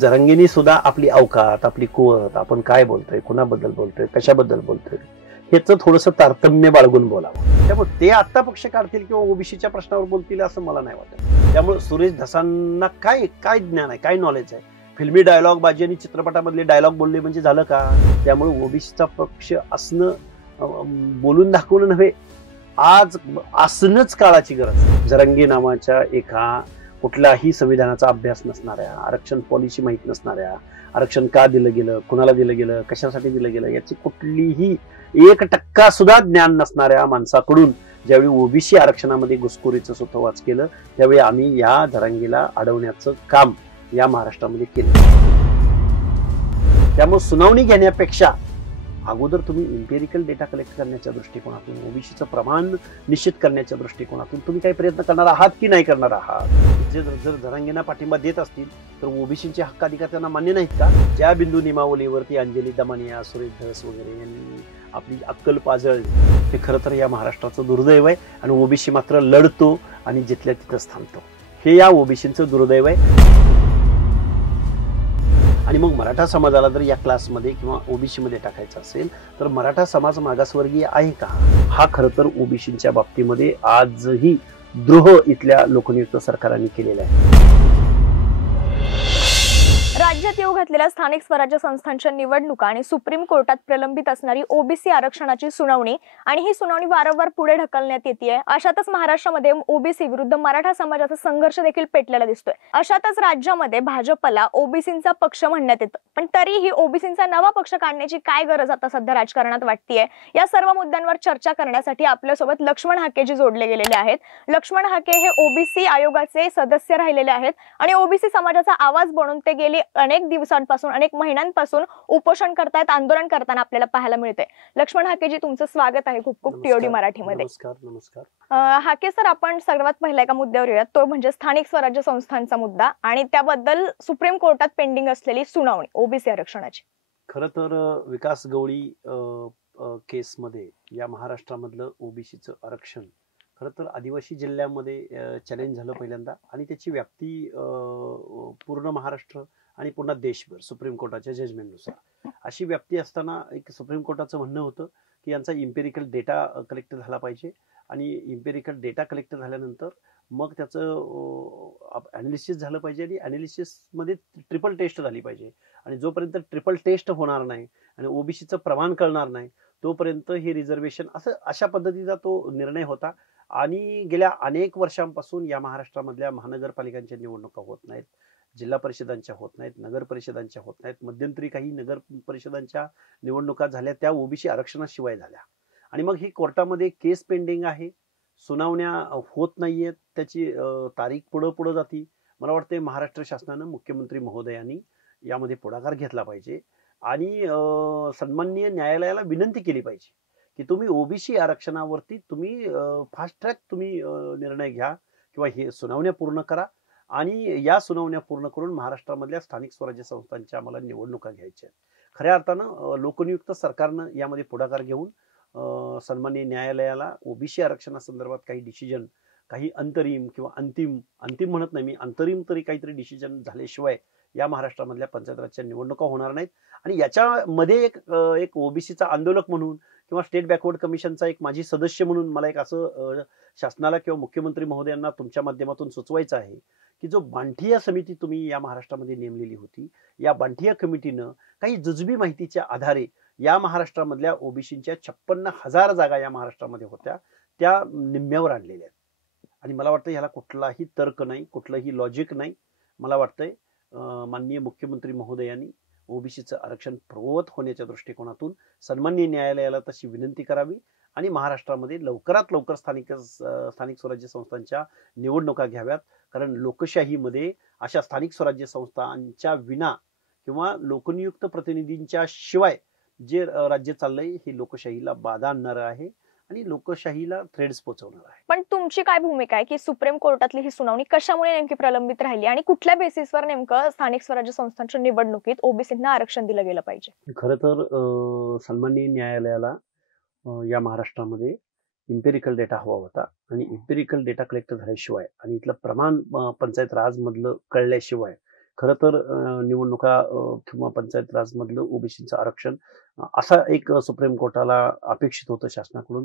जरांगेंनी सुद्धा आपली अवकात, आपली कुवत, आपण काय बोलतोय, कुणाबद्दल बोलतोय, कशाबद्दल बोलतोय, ह्याचं थोडंसं तारतम्य बाळगून बोलावं. त्यामुळे ते आत्ता पक्ष काढतील किंवा ओबीसीच्या प्रश्नावर बोलतील असं मला नाही वाटत. त्यामुळे सुरेश धसांना काय काय ज्ञान आहे, काय नॉलेज आहे? फिल्मी डायलॉग बाजी आणि चित्रपटामधले डायलॉग बोलले म्हणजे झालं का? त्यामुळे ओबीसीचा पक्ष असणं बोलून दाखवलं नव्हे, आज असणंच काळाची गरज. जरांगे नावाच्या एका कुठल्याही संविधानाचा अभ्यास नसणाऱ्या, आरक्षण पॉलिसी माहीत नसणाऱ्या, आरक्षण का दिलं गेलं, कुणाला दिलं गेलं, कशासाठी दिलं गेलं याची कुठलीही 1% सुद्धा ज्ञान नसणाऱ्या माणसाकडून ज्यावेळी ओबीसी आरक्षणामध्ये घुसखोरीचं सुतोवाच केलं, त्यावेळी आम्ही या जरांगेला अडवण्याचं काम या महाराष्ट्रामध्ये केलं. त्यामुळे सुनावणी घेण्यापेक्षा अगोदर तुम्ही इम्पेरिकल डेटा कलेक्ट करण्याच्या दृष्टिकोनातून, ओबीसीचं प्रमाण निश्चित करण्याच्या दृष्टिकोनातून तुम्ही काही प्रयत्न करणार आहात की नाही करणार आहात? जर जरांगेंना पाठिंबा देत असतील तर ओबीसीचे हक्क अधिकार त्यांना मान्य नाहीत का? ज्या बिंदू नियमावलीवरती अंजली दमानिया, सुरेश धस वगैरे यांनी आपली अक्कल पाजळली, ते खरं तर या महाराष्ट्राचं दुर्दैव आहे. आणि ओबीसी मात्र लढतो आणि जिथल्या तिथंच थांबतो. हे या ओबीसीचं दुर्दैव आहे. आणि मग मराठा समाजाला जर या क्लासमध्ये किंवा ओबीसी मध्ये टाकायचं असेल तर मराठा समाज मागासवर्गीय आहे का? हा खरं तर ओबीसीच्या बाबतीमध्ये आजही द्रोह इथल्या लोकनियुक्त सरकारांनी केलेला आहे. राज्यात येऊ घातलेल्या स्थानिक स्वराज्य संस्थांच्या निवडणुका आणि सुप्रीम कोर्टात प्रलंबित असणारी ओबीसी आरक्षणाची सुनावणी आणि ही सुनावणी वारंवार पुढे ढकलण्यात येते. अशातच महाराष्ट्रामध्ये ओबीसी विरुद्ध मराठा समाजाचा संघर्ष देखील पेटलेला दिसतोय. अशातच राज्यामध्ये भाजपला ओबीसींचा पक्ष म्हणण्यात येतं, पण तरीही ओबीसींचा नवा पक्ष काढण्याची काय गरज आता सध्या राजकारणात वाटतेय? या सर्व मुद्द्यांवर चर्चा करण्यासाठी आपल्यासोबत लक्ष्मण हाकेजी जोडले गेलेले आहेत. लक्ष्मण हाके हे ओबीसी आयोगाचे सदस्य राहिलेले आहेत आणि ओबीसी समाजाचा आवाज बनून ते गेले अनेक दिवसांपासून, अनेक महिन्यांपासून उपोषण करतायत, आंदोलन करताना आपल्याला पाहायला मिळते. लक्ष्मण हाकेजी, तुमचं स्वागत आहे खूप खूप टीओडी मराठीमध्ये. नमस्कार. हाके सर, आपण सर्वात पहिला एका मुद्द्यावर येऊयात, तो म्हणजे स्थानिक स्वराज्य संस्थांचा मुद्दा आणि त्याबद्दल सुप्रीम कोर्टात पेंडिंग असलेली सुनावणी ओबीसी आरक्षणाची. खरं तर विकास गवळी केसमध्ये या महाराष्ट्रामधलं ओबीसीचं आरक्षण खरं तर आदिवासी जिल्ह्यामध्ये चॅलेंज झालं पहिल्यांदा आणि त्याची व्याप्ती पूर्ण महाराष्ट्र आणि पुन्हा देशभर सुप्रीम कोर्टाच्या जजमेंटनुसार अशी व्याप्ती असताना एक सुप्रीम कोर्टाचं म्हणणं होतं की यांचा इम्पेरिकल डेटा कलेक्ट झाला पाहिजे आणि इम्पेरिकल डेटा कलेक्ट झाल्यानंतर मग त्याचं ॲनालिसिस झालं पाहिजे आणि ॲनालिसिसमध्ये ट्रिपल टेस्ट झाली पाहिजे. आणि जोपर्यंत ट्रिपल टेस्ट होणार नाही आणि ओबीसीचं प्रमाण कळणार नाही तोपर्यंत हे रिझर्वेशन अशा पद्धतीचा तो निर्णय होता. आणि गेल्या अनेक वर्षांपासून या महाराष्ट्रामधल्या महानगरपालिकांच्या निवडणुका होत नाहीत, जिल्हा परिषदांच्या होत नाहीत, नगर परिषदांच्या होत नाहीत. मध्यंतरी काही नगर परिषदांच्या निवडणुका झाल्या त्या ओबीसी आरक्षणाशिवाय झाल्या. आणि मग ही कोर्टामध्ये केस पेंडिंग आहे, सुनावण्या होत नाहीयेत, त्याची तारीख पुढे जाती. मला वाटते महाराष्ट्र शासनानं, मुख्यमंत्री महोदयांनी यामध्ये पुढाकार घेतला पाहिजे आणि सन्माननीय न्यायालयाला विनंती केली पाहिजे की तुम्ही ओबीसी आरक्षणावरती तुम्ही फास्ट ट्रॅक तुम्ही निर्णय घ्या किंवा हे सुनावण्या पूर्ण करा. आणि या सुनावण्या पूर्ण करून महाराष्ट्रामधल्या स्थानिक स्वराज्य संस्थांच्या आम्हाला निवडणुका घ्यायच्या आहेत. खऱ्या अर्थानं लोकनियुक्त सरकारनं यामध्ये पुढाकार घेऊन सन्माननीय न्यायालयाला ओबीसी आरक्षणासंदर्भात काही डिसिजन, काही अंतरिम किंवा अंतिम म्हणत नाही मी, अंतरिम तरी काहीतरी डिसिजन झाल्याशिवाय या महाराष्ट्रामधल्या पंचायत राजच्या निवडणुका होणार नाहीत. आणि याच्यामध्ये एक ओबीसीचा आंदोलक म्हणून किंवा स्टेट बॅकवर्ड कमिशनचा एक माजी सदस्य म्हणून मला एक असं शासनाला किंवा मुख्यमंत्री महोदयांना तुमच्या माध्यमातून सुचवायचं आहे की जो बांठिया समिती तुम्ही या महाराष्ट्रामध्ये नेमलेली होती, या बांठिया कमिटीनं काही जुजबी माहितीच्या आधारे या महाराष्ट्रामधल्या ओबीसीच्या 56,000 जागा या महाराष्ट्रामध्ये होत्या, त्या निम्म्यावर आणलेल्या आहेत. आणि मला वाटतं याला कुठलाही तर्क नाही, कुठलंही लॉजिक नाही. मला वाटतंय माननीय मुख्यमंत्री महोदयांनी ओबीसीचं आरक्षण पूर्ववत होण्याच्या दृष्टिकोनातून सन्माननीय न्यायालयाला तशी विनंती करावी आणि महाराष्ट्रामध्ये लवकरात लवकर स्थानिक स्वराज्य संस्थांच्या निवडणुका घ्याव्यात. कारण लोकशाहीमध्ये अशा स्थानिक स्वराज्य संस्थांच्या विना किंवा लोकनियुक्त प्रतिनिधींच्या शिवाय जे राज्य चाललंय हे लोकशाहीला बाधा आणणारं आहे आणि लोकशाहीला थ्रेड्स पोहोचवणार आहे. पण तुमची काय भूमिका आहे की सुप्रीम कोर्टातली ही सुनावणी कशामुळे नेमकी प्रलंबित राहिली आणि कुठल्या बेसिसवर नेमकं स्थानिक स्वराज्य संस्थांच्या निवडणुकीत ओबीसींना आरक्षण दिलं गेलं पाहिजे? खरं तर सन्माननीय न्यायालयाला या महाराष्ट्रामध्ये इम्पेरिकल डेटा हवा होता आणि इम्पेरिकल डेटा कलेक्ट झाल्याशिवाय आणि इथलं प्रमाण पंचायत राज मधलं कळल्याशिवाय खरं तर निवडणुका किंवा पंचायत राज मधलं ओबीसीचं आरक्षण असा एक सुप्रीम कोर्टाला अपेक्षित होतं शासनाकडून.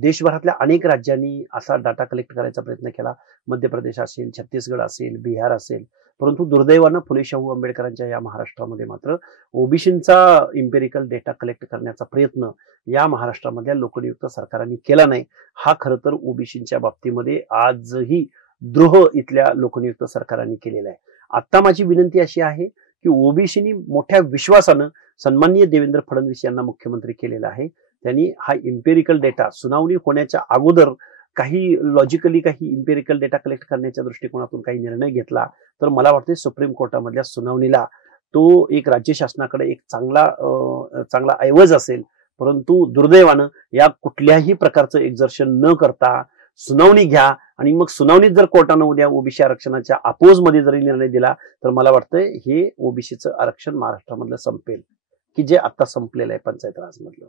देशभरातल्या अनेक राज्यांनी असा डाटा कलेक्ट करायचा प्रयत्न केला. मध्य प्रदेश असेल, छत्तीसगड असेल, बिहार असेल, परंतु दुर्दैवानं फुले शाहू आंबेडकरांच्या या महाराष्ट्रामध्ये मात्र ओबीसींचा इम्पेरिकल डेटा कलेक्ट करण्याचा प्रयत्न या महाराष्ट्रामधल्या लोकनियुक्त सरकारांनी केला नाही. हा खरं तर ओबीसींच्या बाबतीमध्ये आजही द्रोह इथल्या लोकनियुक्त सरकारांनी केलेला आहे. आता माझी विनंती अशी आहे की ओबीसीनी मोठ्या विश्वासानं सन्माननीय देवेंद्र फडणवीस यांना मुख्यमंत्री केलेला आहे. त्यांनी हा इम्पेरिकल डेटा सुनावणी होण्याच्या अगोदर काही लॉजिकली काही इम्पेरिकल डेटा कलेक्ट करण्याच्या दृष्टिकोनातून काही निर्णय घेतला तर मला वाटते सुप्रीम कोर्टामधल्या सुनावणीला तो एक राज्य शासनाकडे एक चांगला ऐवज असेल. परंतु दुर्दैवानं या कुठल्याही प्रकारचं एक्झर्शन न करता सुनावणी घ्या आणि मग सुनावणीत जर कोर्टानं उद्या ओबीसी आरक्षणाच्या अपोज मध्ये जरी निर्णय दिला तर मला वाटतंय हे ओबीसीचं आरक्षण महाराष्ट्रामधलं संपेल की जे आता संपलेलं आहे पंचायत राज मधलं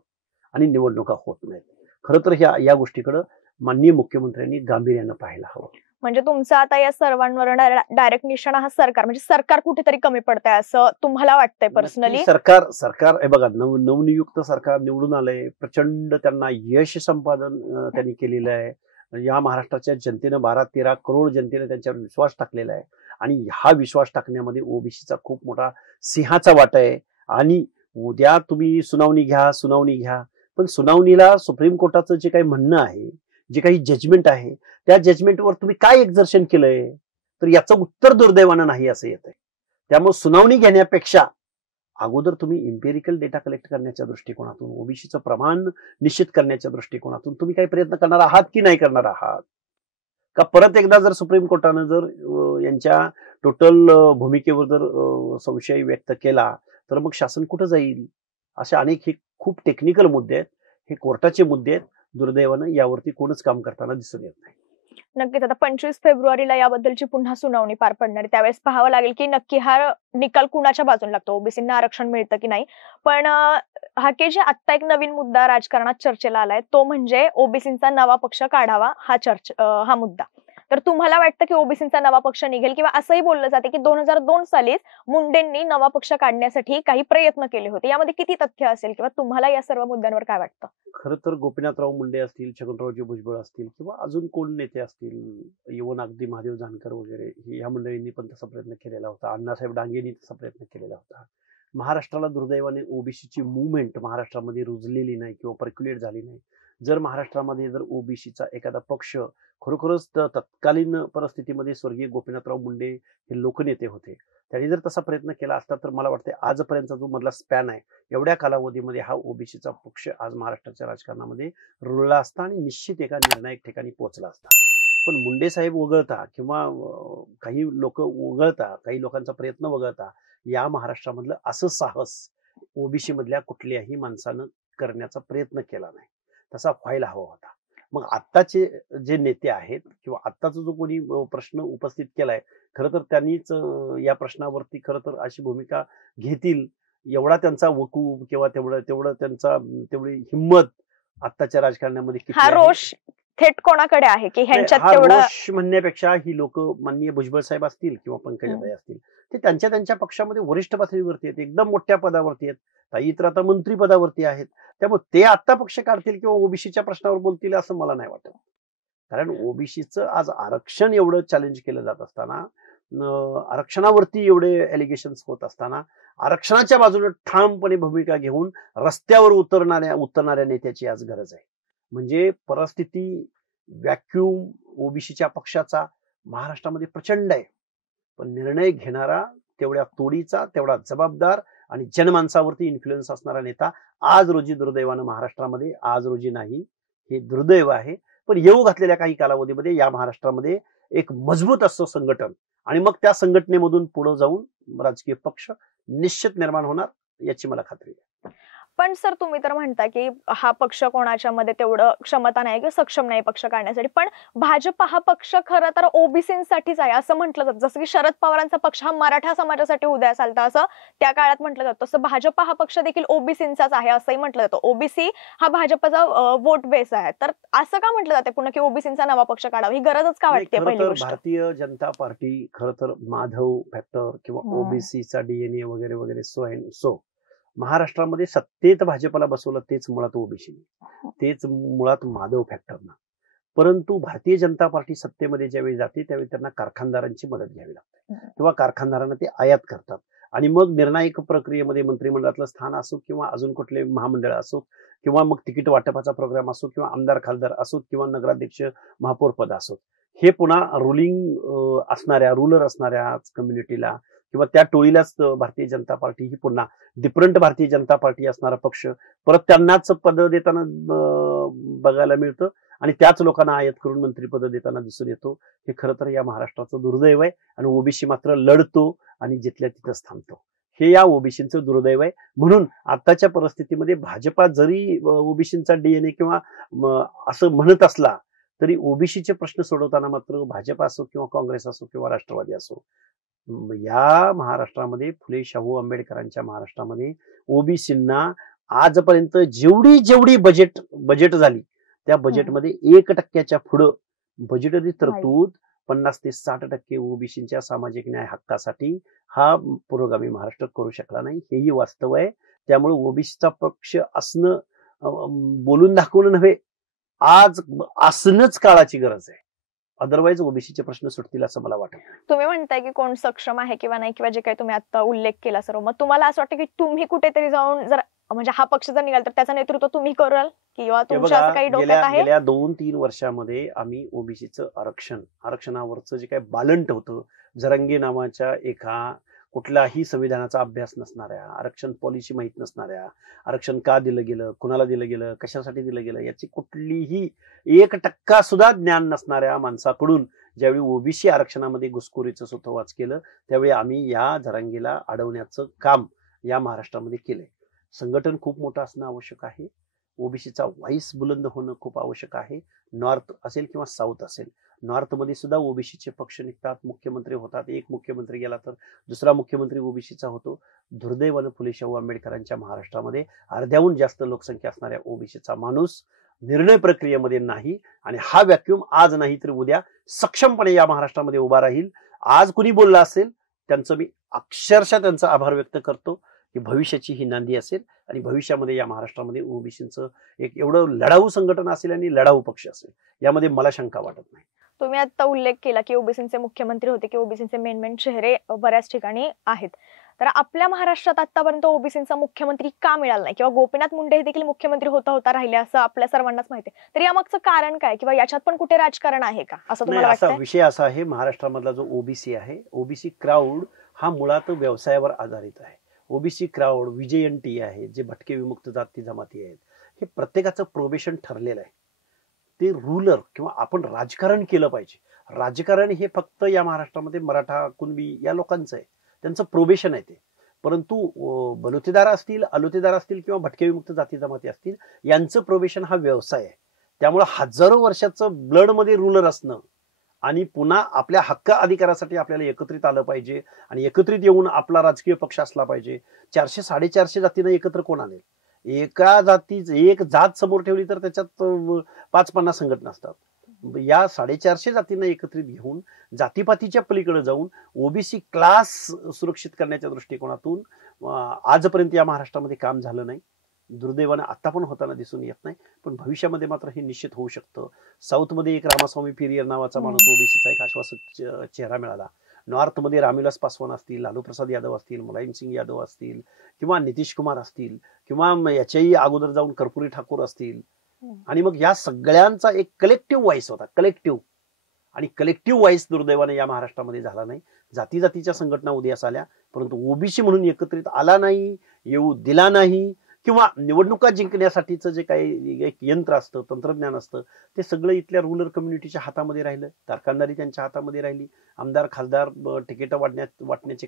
आणि निवडणुका होत नाहीत. खरं तर या गोष्टीकडे माननीय मुख्यमंत्र्यांनी गांभीर्यानं पाहायला हवं. म्हणजे तुमचा आता या सर्वांवर डायरेक्ट निशाणा हा सरकार म्हणजे सरकार कुठेतरी कमी पडतंय असं तुम्हाला वाटतंय पर्सनली? सरकार हे बघा नवनियुक्त सरकार निवडून आलंय, प्रचंड त्यांना यश संपादन त्यांनी केलेलं आहे. या महाराष्ट्राच्या जनतेनं 12-13 करोड जनतेने त्यांच्यावर विश्वास टाकलेला आहे आणि हा विश्वास टाकण्यामध्ये ओबीसीचा खूप मोठा सिंहाचा वाटा आहे. आणि उद्या तुम्ही सुनावणी घ्या पण सुनावणीला सुप्रीम कोर्टाचं जे काही म्हणणं आहे, जे काही जजमेंट आहे, त्या जजमेंटवर तुम्ही काय एक्झर्शन केलंय तर याचं उत्तर दुर्दैवानं नाही असं येत आहे. त्यामुळे सुनावणी घेण्यापेक्षा अगोदर तुम्ही इम्पेरिकल डेटा कलेक्ट करण्याच्या दृष्टिकोनातून ओबीसीचं प्रमाण निश्चित करण्याच्या दृष्टिकोनातून तुम्ही काही प्रयत्न करणार आहात की नाही करणार आहात का? परत एकदा जर सुप्रीम कोर्टानं जर यांच्या टोटल भूमिकेवर जर संशय व्यक्त केला तर मग शासन कुठं जाईल? अशा अनेक हे खूप टेक्निकल मुद्दे आहेत, हे कोर्टाचे मुद्दे आहेत. दुर्दैवानं यावरती कोणच काम करताना दिसून येत नाही. नक्कीच आता 25 फेब्रुवारीला याबद्दलची पुन्हा सुनावणी पार पडणार आहे. त्यावेळेस पाहावं लागेल की नक्की हा निकाल कुणाच्या बाजूने लागतो, ओबीसींना आरक्षण मिळतं की नाही. पण हाके जे आता एक नवीन मुद्दा राजकारणात चर्चेला आलाय तो म्हणजे ओबीसींचा नवा पक्ष काढावा हा मुद्दा. तर तुम्हाला वाटतं की ओबीसींचा नवा पक्ष निघेल किंवा असंही बोललं जाते की 2002 सालीच मुंडेंनी नवा पक्ष काढण्यासाठी काही प्रयत्न केले होते, यामध्ये किती तथ्य असेल किंवा तुम्हाला या सर्व मुद्द्यांवर काय वाटतं? खरं तर गोपीनाथराव मुंडे असतील, छगनरावजी भुजबळ असतील किंवा अजून कोण नेते असतील, इवन अगदी महादेव जानकर वगैरे ह्या मंडळींनी पण तसा प्रयत्न केलेला होता. अण्णासाहेब डांगेंनी तसा प्रयत्न केलेला होता. महाराष्ट्राला दुर्दैवाने ओबीसीची मुवमेंट महाराष्ट्रामध्ये रुजलेली नाही किंवा पर्क्युलेट झाली नाही. जर महाराष्ट्रामध्ये जर ओबीसीचा एखादा पक्ष खरोखरच तत्कालीन परिस्थितीमध्ये स्वर्गीय गोपीनाथराव मुंडे हे लोकनेते होते, त्यांनी जर तसा प्रयत्न केला असता तर मला वाटतं आजपर्यंतचा जो मधला स्पॅन आहे एवढ्या कालावधीमध्ये हा ओबीसीचा पक्ष आज महाराष्ट्राच्या राजकारणामध्ये रुळला असता आणि निश्चित एका निर्णायक ठिकाणी पोहोचला असता. पण मुंडे साहेब वगळता किंवा काही लोक वगळता, काही लोकांचा प्रयत्न वगळता या महाराष्ट्रामधलं असं साहस ओबीसी मधल्या कुठल्याही माणसानं करण्याचा प्रयत्न केला नाही. तसा व्हायला हवा होता. मग आत्ताचे जे नेते आहेत किंवा आत्ताचा जो कोणी प्रश्न उपस्थित केलाय, खरं तर त्यांनीच या प्रश्नावरती खरं तर अशी भूमिका घेतील एवढा त्यांचा वकूफ किंवा तेवढी हिंमत आत्ताच्या राजकारणामध्ये किती हा आहे? रोष थेट कोणाकडे आहे की ह्यांच्यात हा तेवढं रोष म्हणण्यापेक्षा ही लोक माननीय भुजबळ साहेब असतील किंवा पंकजाताई असतील, ते त्यांच्या पक्षामध्ये वरिष्ठ पातळीवरती आहेत, एकदम मोठ्या पदावरती आहेत. ताई तर आता मंत्री पदावरती आहेत. त्यामुळे ते आत्ता पक्ष काढतील किंवा ओबीसीच्या प्रश्नावर बोलतील असं मला नाही वाटत. कारण ओबीसीचं आज आरक्षण एवढं चॅलेंज केलं जात असताना, आरक्षणावरती एवढे एलिगेशन्स होत असताना, आरक्षणाच्या बाजूने ठामपणे भूमिका घेऊन रस्त्यावर उतरणाऱ्या नेत्याची आज गरज आहे. म्हणजे परिस्थिती व्हॅक्यूम ओबीसीच्या पक्षाचा महाराष्ट्रामध्ये प्रचंड आहे, पण निर्णय घेणारा तेवढ्या तोडीचा, तेवढा जबाबदार आणि जनमानसावरती इन्फ्लुएन्स असणारा नेता आज रोजी दुर्दैवानं महाराष्ट्रामध्ये आज रोजी नाही, हे दुर्दैव आहे. पण येऊ घातलेल्या काही कालावधीमध्ये या महाराष्ट्रामध्ये एक मजबूत असं संघटन आणि मग त्या संघटनेमधून पुढे जाऊन राजकीय पक्ष निश्चित निर्माण होणार याची मला खात्री आहे. पण सर तुम्ही तर म्हणता की हा पक्ष कोणाच्या मध्ये तेवढं क्षमता नाही किंवा सक्षम नाही पक्ष काढण्यासाठी, पण भाजप हा पक्ष खरं तर ओबीसींसाठीच आहे असं म्हटलं जातं. जसं की शरद पवारांचा पक्ष हा मराठा समाजासाठी उदयास आलता असं त्या काळात म्हटलं जातं, तसं भाजप हा पक्ष देखील ओबीसींचाच आहे असंही म्हटलं जातं. ओबीसी हा भाजपचा वोट बेस आहे, तर असं का म्हटलं जाते पुन्हा की ओबीसींचा नवा पक्ष काढावा, ही गरजच का नाही, वाटते खरं पहिली तर गोष्ट? भारतीय जनता पार्टी खरं तर माधव फॅक्टर किंवा हम्म. ओबीसीचा डीएनए वगैरे वगैरे सो अँड सो महाराष्ट्रामध्ये सत्तेत भाजपला बसवलं तेच मुळात ओबीसी, तेच मुळात माधव फॅक्टरना. परंतु भारतीय जनता पार्टी सत्तेमध्ये ज्यावेळी जाते त्यावेळी त्यांना कारखानदारांची मदत घ्यावी लागते किंवा कारखानदारांना ते आयात करतात आणि मग निर्णायक प्रक्रियेमध्ये मंत्रिमंडळातलं स्थान असो किंवा अजून कुठले महामंडळ असो किंवा मग तिकीट वाटपाचा प्रोग्राम असो किंवा आमदार खासदार असो किंवा नगराध्यक्ष महापौर पद असो, हे पुन्हा रुलिंग असणाऱ्या रूलर असणाऱ्या कम्युनिटीला किंवा त्या टोळीलाच भारतीय जनता पार्टी ही पुन्हा डिफरंट भारतीय जनता पार्टी असणारा पक्ष परत त्यांनाच पद देताना बघायला मिळतं आणि त्याच लोकांना आयात करून मंत्रिपद देताना दिसून येतो. हे खरं तर या महाराष्ट्राचं दुर्दैव आहे आणि ओबीसी मात्र लढतो आणि जिथल्या तिथंच थांबतो. हे या ओबीसीचं दुर्दैव आहे. म्हणून आताच्या परिस्थितीमध्ये भाजपा जरी ओबीसीचा डीएनए किंवा असं म्हणत असला तरी ओबीसीचे प्रश्न सोडवताना मात्र भाजप असो किंवा काँग्रेस असो किंवा राष्ट्रवादी असो, या महाराष्ट्रामध्ये फुले शाहू आंबेडकरांच्या महाराष्ट्रामध्ये ओबीसींना आजपर्यंत जेवढी जेवढी बजेट झाली त्या बजेटमध्ये 1% पुढं बजेटरी तरतूद 50 ते 60% ओबीसीच्या सामाजिक न्याय हक्कासाठी हा पुरोगामी महाराष्ट्र करू शकला नाही, हेही वास्तव आहे. त्यामुळे ओबीसीचा पक्ष असणं बोलून दाखवणं नव्हे, आज असणंच काळाची गरज आहे. अदरवाईज ओबीसीचे प्रश्न सुटतील असं मला वाटतं. तुम्ही म्हणताय की कोण सक्षम आहे किंवा नाही किंवा जे काही तुम्ही आता उल्लेख केला सर्व, मग तुम्हाला असं वाटतं की तुम्ही कुठेतरी जाऊन जर म्हणजे हा पक्ष जर निघाला तर त्याचं नेतृत्व तुम्ही कराल किंवा तुमच्या असं काही डोक्यात आहे? गेल्या 2-3 वर्षामध्ये आम्ही ओबीसीचं आरक्षणावरचं जे काही बालंट होतं, जरंगे नावाच्या एका कुठलाही संविधानाचा अभ्यास नसणाऱ्या, आरक्षण पॉलिसी माहित नसणाऱ्या, आरक्षण का दिलं गेलं, कुणाला दिलं गेलं, कशासाठी दिलं गेलं याची कुठलीही 1% सुद्धा ज्ञान नसणाऱ्या माणसाकडून ज्यावेळी ओबीसी आरक्षणामध्ये घुसखोरीचं सुतोवाच केलं त्यावेळी आम्ही या जरांगीला अडवण्याचं काम या महाराष्ट्रामध्ये केलंय. संघटन खूप मोठं असणं आवश्यक आहे. ओबीसीचा व्हॉइस बुलंद होणं खूप आवश्यक आहे. नॉर्थ असेल किंवा साऊथ असेल, नॉर्थमध्ये सुद्धा ओबीसीचे पक्ष निघतात, मुख्यमंत्री होतात. एक मुख्यमंत्री गेला तर दुसरा मुख्यमंत्री ओबीसीचा होतो. दुर्दैवानं फुले शाहू आंबेडकरांच्या महाराष्ट्रामध्ये अर्ध्याहून जास्त लोकसंख्या असणाऱ्या ओबीसीचा माणूस निर्णय प्रक्रियेमध्ये नाही आणि हा व्हॅक्यूम आज नाही तर उद्या सक्षमपणे या महाराष्ट्रामध्ये उभा राहील. आज कुणी बोलला असेल त्यांचं मी अक्षरशः त्यांचा आभार व्यक्त करतो की भविष्याची ही नांदी असेल आणि भविष्यामध्ये या महाराष्ट्रामध्ये ओबीसीचं एक एवढं लढाऊ संघटन असेल आणि लढाऊ पक्ष असेल यामध्ये मला शंका वाटत नाही. तुम्ही आता उल्लेख केला की ओबीसीचे मुख्यमंत्री होते की ओबीसीचे मेन चेहरे बऱ्याच ठिकाणी आहेत, तर आपल्या महाराष्ट्रात आतापर्यंत ओबीसीचा मुख्यमंत्री का मिळाला नाही किंवा गोपीनाथ मुंडे हे देखील मुख्यमंत्री होता राहिले असं आपल्या सर्वांनाच माहिती आहे, तर यामागचं कारण काय किंवा याच्यात पण कुठे राजकारण आहे का असं तुम्हाला वाटतं? विषय असा आहे, महाराष्ट्रामधला जो ओबीसी आहे, ओबीसी क्राऊड हा मुळात व्यवसायावर आधारित आहे. ओबीसी क्राऊड विजयंटी आहे, जे भटके विमुक्त जाती जमाती आहेत, हे प्रत्येकाचं प्रोबेशन ठरलेलं आहे. ते रूलर किंवा आपण राजकारण केलं पाहिजे. राजकारण हे फक्त या महाराष्ट्रामध्ये मराठा कुणबी या लोकांचं आहे, त्यांचं प्रोबेशन आहे ते. परंतु बलुतेदार असतील, अलोतेदार असतील किंवा भटके विमुक्त जाती जमाती असतील यांचं प्रोबेशन हा व्यवसाय आहे. त्यामुळे हजारो वर्षाचं ब्लड मध्ये रूलर असणं आणि पुन्हा आपल्या हक्क अधिकारासाठी आपल्याला एकत्रित आलं पाहिजे आणि एकत्रित येऊन आपला राजकीय पक्ष असला पाहिजे. 400-450 जातीनं एकत्र कोण आले? एका एक जात समोर ठेवली तर त्याच्यात 5-50 संघटना असतात. या 450 जातींना एकत्रित घेऊन जातीपातीच्या पलीकडे जाऊन ओबीसी क्लास सुरक्षित करण्याच्या दृष्टिकोनातून आजपर्यंत या महाराष्ट्रामध्ये काम झालं नाही. दुर्दैवानं आता पण होताना दिसून येत नाही, पण भविष्यामध्ये मात्र हे निश्चित होऊ शकतं. साऊथमध्ये एक रामास्वामी पेरियर नावाचा माणूस ओबीसीचा एक आश्वासक चेहरा मिळाला. नॉर्थमध्ये रामविलास पासवान असतील, लालू प्रसाद यादव असतील, मुलायम सिंग यादव असतील किंवा नितीश कुमार असतील किंवा याच्याही अगोदर जाऊन कर्पुरी ठाकूर असतील आणि मग या सगळ्यांचा एक कलेक्टिव्ह व्हॉइस होता, आणि कलेक्टिव्ह व्हॉइस दुर्दैवाने या महाराष्ट्रामध्ये झाला नाही. जाती जातीच्या संघटना उदयास आल्या परंतु ओबीसी म्हणून एकत्रित आला नाही, येऊ दिला नाही किंवा निवडणुका जिंकण्यासाठीचं जे काही एक यंत्र असतं, तंत्रज्ञान असतं, ते सगळं इथल्या रुरल कम्युनिटीच्या हातामध्ये राहिलं, कारखानदारी त्यांच्या हातामध्ये राहिली, आमदार खासदार तिकीट वाटण्याचे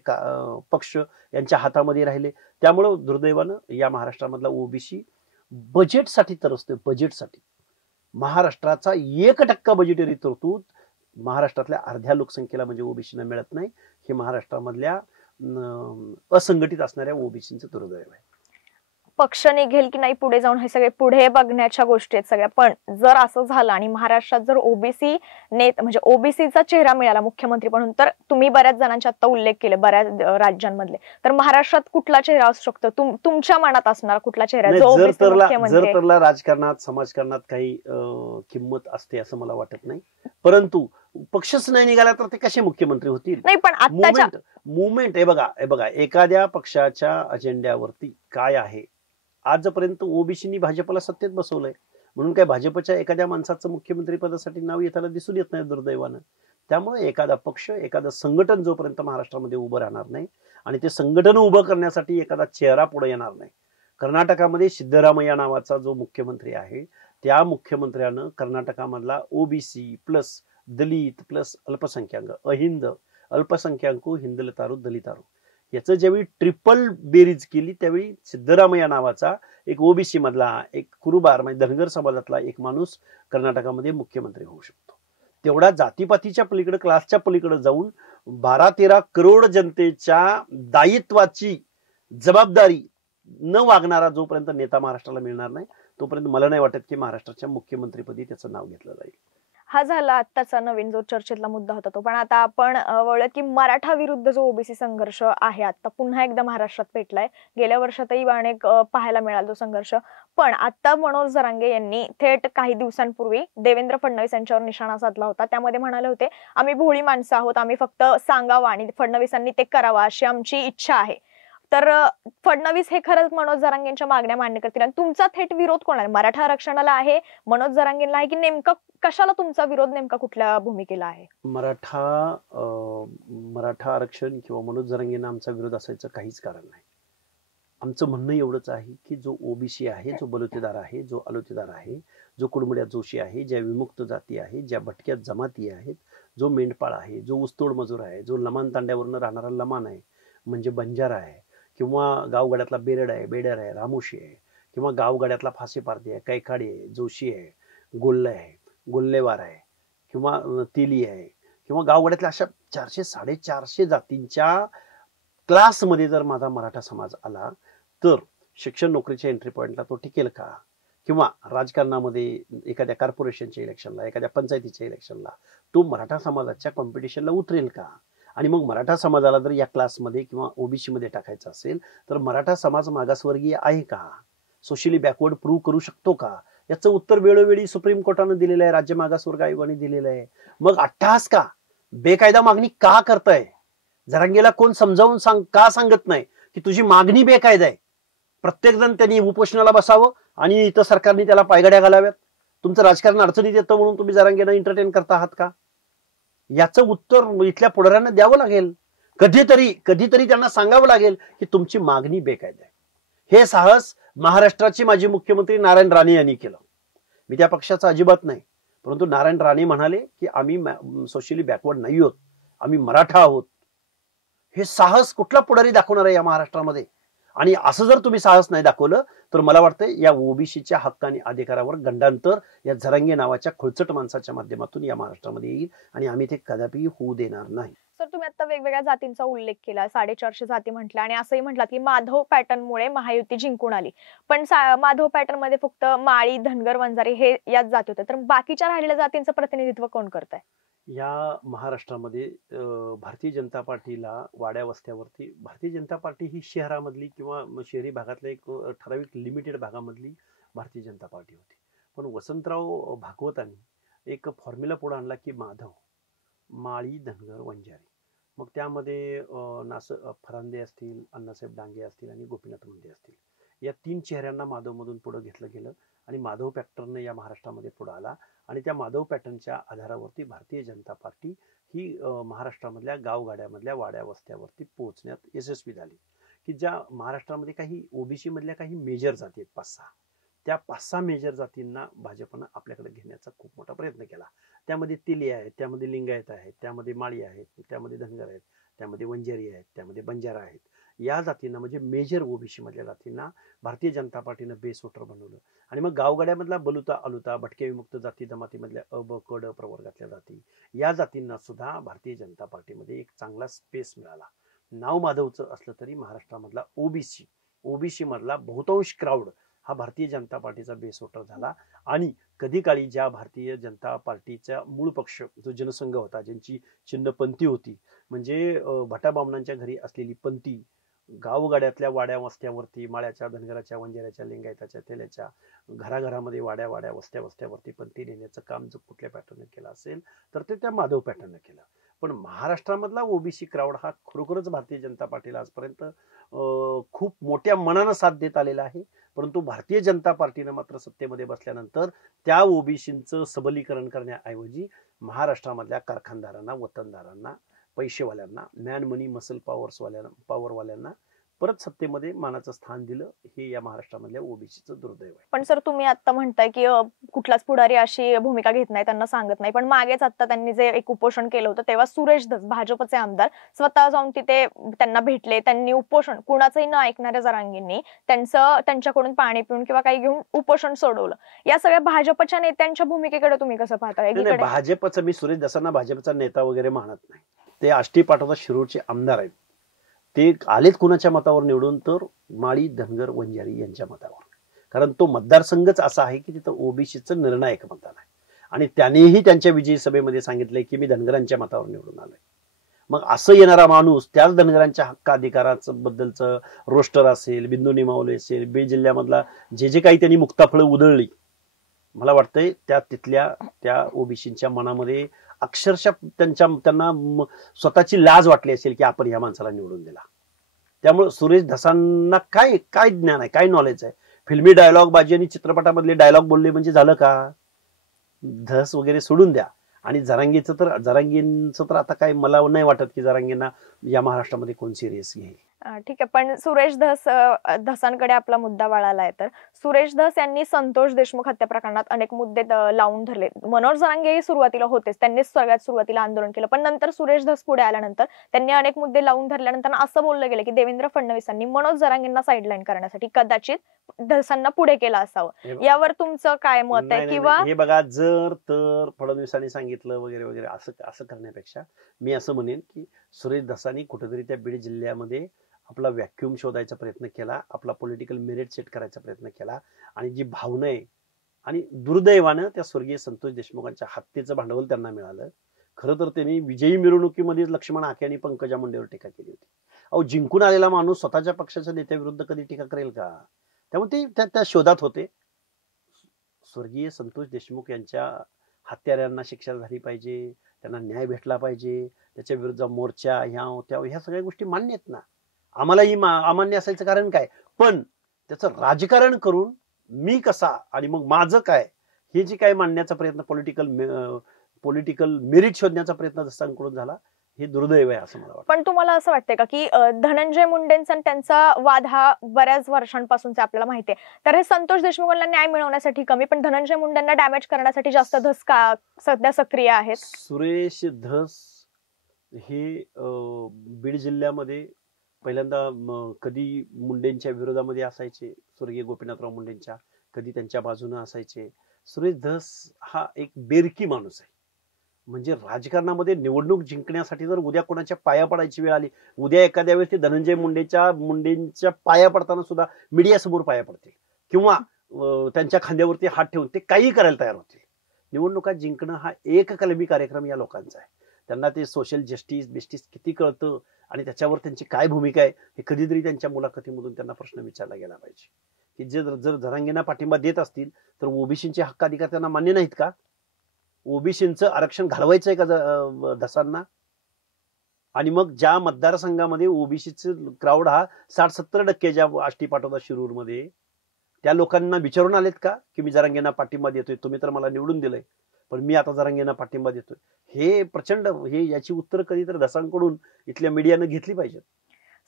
पक्ष यांच्या हातामध्ये राहिले. त्यामुळं दुर्दैवानं या महाराष्ट्रामधला ओबीसी बजेटसाठी तरसतोय. बजेटसाठी महाराष्ट्राचा 1% बजेटरी तरतूद महाराष्ट्रातल्या अर्ध्या लोकसंख्येला म्हणजे ओबीसीना मिळत नाही. हे महाराष्ट्रामधल्या असंघटित असणाऱ्या ओबीसीचं दुर्दैव आहे. पक्ष निघेल की नाही पुढे जाऊन हे सगळे पुढे बघण्याच्या गोष्टी आहेत सगळ्या. पण जर असं झालं आणि महाराष्ट्रात जर ओबीसी म्हणजे ओबीसीचा चेहरा मिळाला मुख्यमंत्री म्हणून, तर तुम्ही बऱ्याच जणांचे आता उल्लेख केले बऱ्याच राज्यांमधले, तर महाराष्ट्रात कुठला चेहरा असू शकतो तुमच्या मनात असणार कुठला चेहरा जो ओबीसी मुख्यमंत्री? जर तरला राजकारणात समाजकारणात काही किंमत असते असं मला वाटत नाही, परंतु पक्षच नाही निघाला तर ते कसे मुख्यमंत्री होतील? नाही, पण आत्ताच्या मुवमेंट हे बघा एखाद्या पक्षाच्या अजेंड्यावरती काय आहे. आजपर्यंत ओबीसीनी भाजपला सत्तेत बसवलंय म्हणून काय भाजपच्या एखाद्या माणसाचं मुख्यमंत्री पदासाठी नाव येताना दिसून येत नाही दुर्दैवानं. त्यामुळे एखादा पक्ष एखादं संघटन जोपर्यंत महाराष्ट्रामध्ये उभं राहणार नाही आणि ते संघटन उभं करण्यासाठी एखादा चेहरा पुढे येणार नाही. कर्नाटकामध्ये सिद्धरामय्या नावाचा जो मुख्यमंत्री आहे त्या मुख्यमंत्र्यानं कर्नाटकामधला ओबीसी प्लस दलित प्लस अल्पसंख्याक अहिंद अल्पसंख्याकू हिंदलतारू दलितारू याचं ज्यावेळी ट्रिपल बेरीज केली त्यावेळी सिद्धरामय्या नावाचा एक ओबीसी मधला एक कुरुबार म्हणजे धनगर समाजातला एक माणूस कर्नाटकामध्ये मुख्यमंत्री होऊ शकतो. तेवढा जातीपातीच्या पलीकडे क्लासच्या पलीकडे जाऊन 12-13 करोड जनतेच्या दायित्वाची जबाबदारी न वागणारा जोपर्यंत नेता महाराष्ट्राला मिळणार नाही तोपर्यंत मला नाही वाटत की महाराष्ट्राच्या मुख्यमंत्रीपदी त्याचं नाव घेतलं जाईल. हा झाला आत्ताचा नवीन जो चर्चेतला मुद्दा होता तो. पण आता आपण वळलं की मराठा विरुद्ध जो ओबीसी संघर्ष आहे आता पुन्हा एकदा महाराष्ट्रात पेटलाय. गेल्या वर्षातही अनेक पाहायला मिळाला तो संघर्ष. पण आता मनोज जरांगे यांनी थेट काही दिवसांपूर्वी देवेंद्र फडणवीस यांच्यावर निशाणा साधला होता. त्यामध्ये म्हणाले होते, आम्ही भोळी माणसं आहोत, आम्ही फक्त सांगावं आणि फडणवीसांनी ते करावं अशी आमची इच्छा आहे. तर फडणवीस हे खरंच मनोज जरांगेंच्या मागण्या मान्य करतील आणि तुमचा थेट विरोध कोणाला? मराठा आरक्षणाला आहे, मनोज जरांगेंना आहे, की नेमका कशाला तुमचा विरोध नेमका कुठल्या भूमिकेला आहे? मराठा आरक्षण किंवा मनोज जरांगेंना आमचा विरोध असायचं काहीच कारण नाही. आमचं म्हणणं एवढंच आहे की जो ओबीसी आहे, जो बलुतेदार आहे, जो आलुतेदार आहे, जो कुडमुड्या जोशी आहे, ज्या विमुक्त जाती आहे, ज्या भटक्या जमाती आहेत, जो मेंढपाळ आहे, जो ऊसतोड मजूर आहे, जो लमान तांड्यावरनं राहणारा लमान आहे म्हणजे बंजारा आहे, किंवा गावगाड्यातला बेरड आहे, बेडर आहे, रामोशी आहे, किंवा गावगाड्यातला फासे पारधी आहे, कैकाडी आहे, जोशी आहे, गोल्ले आहे, गोल्लेवार आहे, किंवा तेली आहे, किंवा गावगाड्यातल्या अशा 400-450 जातींच्या क्लासमध्ये जर माझा मराठा समाज आला तर शिक्षण नोकरीच्या एंट्री पॉइंटला तो टिकेल का? किंवा राजकारणामध्ये एखाद्या कॉर्पोरेशनच्या इलेक्शनला, एखाद्या पंचायतीच्या इलेक्शनला तो मराठा समाजाच्या कॉम्पिटिशनला उतरेल का? आणि मग मराठा समाजाला जर या क्लासमध्ये किंवा ओबीसी मध्ये टाकायचं असेल तर मराठा समाज मागासवर्गीय आहे का? सोशली बॅकवर्ड प्रूव्ह करू शकतो का? याचं उत्तर वेळोवेळी सुप्रीम कोर्टानं दिलेलं आहे, राज्य मागासवर्ग आयोगाने दिलेलं आहे. मग अट्टहास का? बेकायदा मागणी का करताय? जरांगेला कोण समजावून का सांगत नाही की तुझी मागणी बेकायदा आहे? प्रत्येक जण त्यांनी उपोषणाला बसावं आणि इथं सरकारने त्याला पायगड्या घालाव्यात. तुमचं राजकारण अडचणीत येतं म्हणून तुम्ही जरांगेला एंटरटेन करता आहात का? याचं उत्तर इथल्या पुढाऱ्यांना द्यावं लागेल. कधीतरी त्यांना सांगावं लागेल की तुमची मागणी बेकायदा आहे. हे साहस महाराष्ट्राचे माजी मुख्यमंत्री नारायण राणे यांनी केलं. मी त्या पक्षाचा अजिबात नाही, परंतु नारायण राणे म्हणाले की आम्ही सोशली बॅकवर्ड नाही आहोत, आम्ही मराठा आहोत. हे साहस कुठला पुढारी दाखवणार आहे या महाराष्ट्रामध्ये? आणि असं जर तुम्ही साहस नाही दाखवलं तर मला वाटतं या ओबीसीच्या हक्क आणि अधिकारावर गंडांतर या जरांगे नावाच्या खुळचट माणसाच्या माध्यमातून या महाराष्ट्रामध्ये येईल आणि आम्ही ते कदापि होऊ देणार नाही. सर, तुम्ही आता वेगवेगळ्या जातींचा उल्लेख केला, 450 जाती म्हटल्या आणि असंही म्हटलात की माधव पॅटर्नमुळे महायुती जिंकून आली. पण माधव पॅटर्न मध्ये फक्त माळी, धनगर, वंजारी हे याच जाती होते, तर बाकीच्या राहिलेल्या जातींचं प्रतिनिधित्व कोण करताय? या महाराष्ट्रामध्ये भारतीय जनता पार्टीला वाड्या वस्त्यावरती भारतीय जनता पार्टी ही शहरामधली किंवा शहरी भागातल्या एक ठराविक लिमिटेड भागामधली भारतीय जनता पार्टी होती. पण वसंतराव भागवतांनी एक फॉर्म्युला पुढे आणला की माधव, माळी, धनगर, वंजारी. मग त्यामध्ये फरांदे असतील, अण्णासाहेब डांगे असतील आणि गोपीनाथ मुंडे असतील, या 3 चेहऱ्यांना माधवमधून पुढे घेतलं गेलं आणि माधव पॅटर्न या महाराष्ट्रामध्ये पुढे आला आणि त्या माधव पॅटर्नच्या आधारावरती भारतीय जनता पार्टी ही महाराष्ट्रामधल्या गावगाड्यामधल्या वाड्या वस्त्यावरती पोहोचण्यात यशस्वी झाली. की ज्या महाराष्ट्रामध्ये काही ओबीसी मधल्या काही मेजर जाती आहेत 5-6, त्या 5-6 मेजर जातींना भाजपनं आपल्याकडे घेण्याचा खूप मोठा प्रयत्न केला. त्यामध्ये तेली आहेत, त्यामध्ये लिंगायत आहेत, त्यामध्ये माळी आहेत, त्यामध्ये धनगर आहेत, त्यामध्ये वंजारी आहेत, त्यामध्ये बंजारा आहेत. या जातींना म्हणजे मेजर ओबीसी मधल्या जातींना भारतीय जनता पार्टीनं बेस वोटर बनवलं. आणि मग गावगाड्यामधला बलुता अलुता भटके विमुक्त जाती जमातीमधल्या अ ब क ड प्रवर्गातल्या जाती, या जातींना सुद्धा भारतीय जनता पार्टीमध्ये एक चांगला स्पेस मिळाला. नाव माधवचं असलं तरी महाराष्ट्रामधला ओबीसी मधला बहुतांश क्राऊड हा भारतीय जनता पार्टीचा बेस वोटर झाला. आणि कधी काळी ज्या भारतीय जनता पार्टीचा मूळ पक्ष जो जनसंघ होता, ज्यांची चिन्ह पंथी होती, म्हणजे भटाबामणांच्या घरी असलेली पंथी, गावगाड्यातल्या वाड्या वस्त्यावरती, माळ्याच्या, धनगराच्या, वंजाऱ्याच्या, लिंगायताच्या, तेल्याच्या घराघरामध्ये वाड्या वस्त्यावरती पंथी नेण्याचं काम जर कुठल्या पॅटर्नने केलं असेल तर ते त्या माधव पॅटर्नने केलं. पण महाराष्ट्रामधला ओबीसी क्राऊड हा खरोखरच भारतीय जनता पार्टीला आजपर्यंत खूप मोठ्या मनानं साथ देत आलेला आहे. परंतु भारतीय जनता पार्टीनं मात्र सत्तेमध्ये बसल्यानंतर त्या ओबीसींचं सबलीकरण करण्याऐवजी महाराष्ट्रामधल्या कारखानदारांना, वतनदारांना, पैसेवाल्यांना, मॅन मनी मसल पॉवरवाल्यांना परत सत्तेमध्ये मानाचं स्थान दिलं. हे या महाराष्ट्रामधल्या ओबीसीचं दुर्दैव आहे. पण सर, तुम्ही आता म्हणताय की कुठलाच पुढारी अशी भूमिका घेत नाही, त्यांना सांगत नाही. पण मागेच आता त्यांनी जे एक उपोषण केलं होतं तेव्हा सुरेश धस भाजपचे आमदार स्वतः जाऊन तिथे त्यांना भेटले. त्यांनी उपोषण कुणाचंही न ऐकणाऱ्या जरांगींनी त्यांच्याकडून पाणी पिऊन किंवा काही घेऊन उपोषण सोडवलं. या सगळ्या भाजपच्या नेत्यांच्या भूमिकेकडे तुम्ही कसं पाहता? भाजपचं, मी सुरेश धसांना भाजपचा नेता वगैरे मानत नाही. ते आष्टी पाटोदा शिरूरचे आमदार आहेत. ते आलेत कुणाच्या मतावर निवडून, तर माळी, धनगर, वंजारी यांच्या मतावर. कारण तो मतदारसंघच असा आहे की तिथं ओबीसीचं निर्णायक मतदान आहे. आणि त्यानेही त्यांच्या विजयी सभेमध्ये सांगितलंय की मी धनगरांच्या मतावर निवडून आलोय. मग असं येणारा माणूस त्याच धनगरांच्या हक्क अधिकाराचं बद्दलचं रोस्टर असेल, बिंदू निमावले असेल, बे जिल्ह्यामधला जे काही त्यांनी मुक्ताफळं उधळली, मला वाटतंय त्या ओबीसींच्या मनामध्ये अक्षरशः त्यांना स्वतःची लाज वाटली असेल की आपण या माणसाला निवडून दिला. त्यामुळे सुरेश धसांना काय ज्ञान आहे, काय नॉलेज आहे? फिल्मी डायलॉग बाजी आणि चित्रपटामधले डायलॉग बोलले म्हणजे झालं का? धस वगैरे सोडून द्या. आणि जरांगींचं तर आता काय, मला नाही वाटत की जरांगींना या महाराष्ट्रामध्ये कोण सिरियस घेईल. ठीक आहे, पण सुरेश धसांकडे आपला मुद्दा वळाला आहे. तर सुरेश धस यांनी संतोष देशमुख हत्या प्रकरणात अनेक मुद्दे लावून धरले. मनोज जरांगे सुरुवातीला होतेच, त्यांनीच सगळ्यात सुरुवातीला आंदोलन केलं. पण नंतर सुरेश धस पुढे आल्यानंतर त्यांनी अनेक मुद्दे लावून धरल्यानंतर असं बोललं गेलं की देवेंद्र फडणवीसांनी मनोज जरांगेंना साईडलाईन करण्यासाठी कदाचित धसांना पुढे केलं असावं. यावर तुमचं काय मत आहे? किंवा हे बघा, जर तर फडणवीसांनी सांगितलं वगैरे वगैरे असं करण्यापेक्षा मी असं म्हणेन की सुरेश धसांनी कुठेतरी त्या बीड जिल्ह्यामध्ये आपला व्हॅक्युम शोधायचा प्रयत्न केला, आपला पॉलिटिकल मेरिट सेट करायचा प्रयत्न केला. आणि जी भावना आहे, आणि दुर्दैवानं त्या स्वर्गीय संतोष देशमुखांच्या हत्येचं भांडवल त्यांना मिळालं. खरं तर त्यांनी विजयी मिरवणुकीमध्ये लक्ष्मण आखे आणि पंकजा मुंडेवर टीका केली होती. अहो, जिंकून आलेला माणूस स्वतःच्या पक्षाच्या नेत्याविरुद्ध कधी टीका करेल का? त्यामुळे ते त्या शोधात होते. स्वर्गीय संतोष देशमुख यांच्या हत्यारांना शिक्षा झाली पाहिजे, त्यांना न्याय भेटला पाहिजे, त्याच्या विरुद्ध मोर्चा ह्या सगळ्या गोष्टी मान्य आहेत ना. आम्हालाही अमान्य असायचं कारण काय? पण त्याचं राजकारण करून मी कसा आणि मग माझं काय, हे जे काय मांडण्याचा प्रयत्न, पॉलिटिकल मेरिट शोधण्याचा प्रयत्न जसांकडून झाला, हे दुर्दैव आहे असं मला वाटतं. पण तुम्हाला असं वाटतंय का की धनंजय मुंडेंचा त्यांचा वाद हा बऱ्याच वर्षांपासूनचा आपल्याला माहिती आहे, तर हे संतोष देशमुखांना न्याय मिळवण्यासाठी कमी, पण धनंजय मुंडेंना डॅमेज करण्यासाठी जास्त धस का सध्या सक्रिय आहेत? सुरेश धस हे बीड जिल्ह्यामध्ये पहिल्यांदा कधी मुंडेंच्या विरोधामध्ये असायचे, स्वर्गीय गोपीनाथराव मुंडेंच्या, कधी त्यांच्या बाजूने असायचे. सुरेश धस हा एक बेरकी माणूस आहे. म्हणजे राजकारणामध्ये निवडणूक जिंकण्यासाठी जर उद्या कोणाच्या पाया पडायची वेळ आली, उद्या एखाद्या वेळेस ते धनंजय मुंडेंच्या पाया पडताना सुद्धा मीडियासमोर पाया पडतील किंवा त्यांच्या खांद्यावरती हात ठेवून ते काही करायला तयार होतील. निवडणुका जिंकणं हा एक कलमी कार्यक्रम या लोकांचा आहे. त्यांना ते सोशल जस्टिस किती कळतं आणि त्याच्यावर त्यांची काय भूमिका आहे हे कधीतरी त्यांच्या मुलाखतीमधून त्यांना प्रश्न विचारला गेला पाहिजे. की जर जरांगेंना पाठिंबा देत असतील तर ओबीसीचे हक्क अधिकार त्यांना मान्य नाहीत का? ओबीसींचं आरक्षण घालवायचंय का धसांना? आणि मग ज्या मतदारसंघामध्ये ओबीसीचं क्राऊड हा 60-70% ज्या आष्टी पाटोदा शिरूरमध्ये, त्या लोकांना विचारून आलेत का की मी जरांगेंना पाठिंबा देतोय, तुम्ही तर मला निवडून दिलंय पण मी आता जरांगेंना पाठिंबा देतोय? हे प्रचंड याची उत्तर कधीतरी धसांकडून इथल्या मीडियानं घेतली पाहिजेत.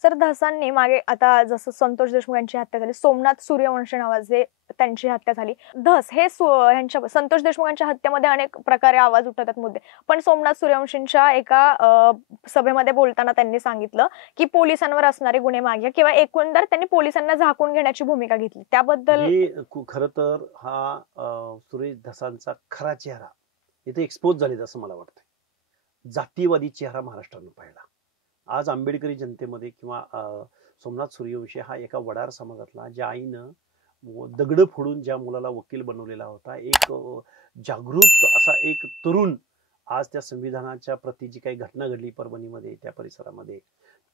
सर धसांनी मागे आता जसं संतोष देशमुख यांची हत्या झाली, सोमनाथ सूर्यवंशी नावाचे त्यांची हत्या झाली. धस हे यांच्या संतोष देशमुखांच्या हत्येमध्ये अनेक प्रकारे आवाज उठवतात मुद्दे, पण सोमनाथ सूर्यवंशींच्या एका सभेमध्ये बोलताना त्यांनी सांगितलं की पोलिसांवर असणारे गुन्हे मागे किंवा एकंदर त्यांनी पोलिसांना झाकून घेण्याची भूमिका घेतली. त्याबद्दल खरं तर हा सुरेश धसांचा खरा चेहरा इथे एक्सपोज झाले असं मला वाटतं. जातीवादी चेहरा महाराष्ट्रानं पाहिला. आज आंबेडकरी जनतेमध्ये किंवा सोमनाथ सूर्यवंशी हा एका वडार समाजातला, ज्या आईनं दगड फोडून ज्या मुलाला वकील बनवलेला होता, एक जागृत असा एक तरुण आज त्या संविधानाच्या प्रती जी काही घटना घडली परभणीमध्ये त्या परिसरामध्ये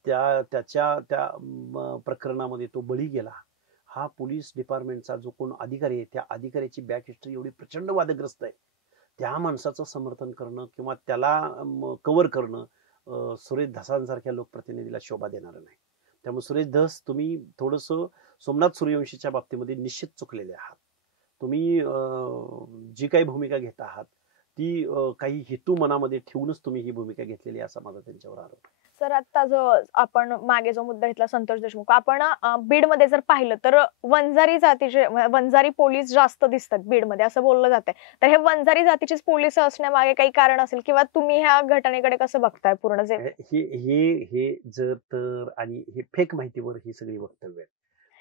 त्या प्रकरणामध्ये तो बळी गेला. हा पोलीस डिपार्टमेंटचा जो कोण अधिकारी आहे त्या अधिकाऱ्याची बॅक हिस्ट्री एवढी प्रचंड वादग्रस्त आहे. त्या माणसाचं समर्थन करणं किंवा त्याला कव्हर करणं सुरेश धसांसारख्या लोकप्रतिनिधीला शोभा देणार नाही. त्यामुळे सुरेश धस तुम्ही थोडंसं सोमनाथ सूर्यवंशीच्या बाबतीमध्ये निश्चित चुकलेले आहात. तुम्ही जी काही भूमिका घेत आहात ती काही हेतू मनामध्ये ठेवूनच तुम्ही ही भूमिका घेतलेली असा माझा त्यांच्यावर आरोप. सर आता जो आपण मागे जो मुद्दा घेतला संतोष देशमुख, आपण बीडमध्ये जर पाहिलं तर वंजारी पोलीस जास्त दिसतात बीडमध्ये असं बोललं जातंय. तर हे वंजारी जातीचेच पोलीस असण्यामागे काही कारण असेल किंवा तुम्ही ह्या घटनेकडे कसं बघताय पूर्ण जे हे जर तर आणि हे फेक माहितीवर ही सगळी वक्तव्य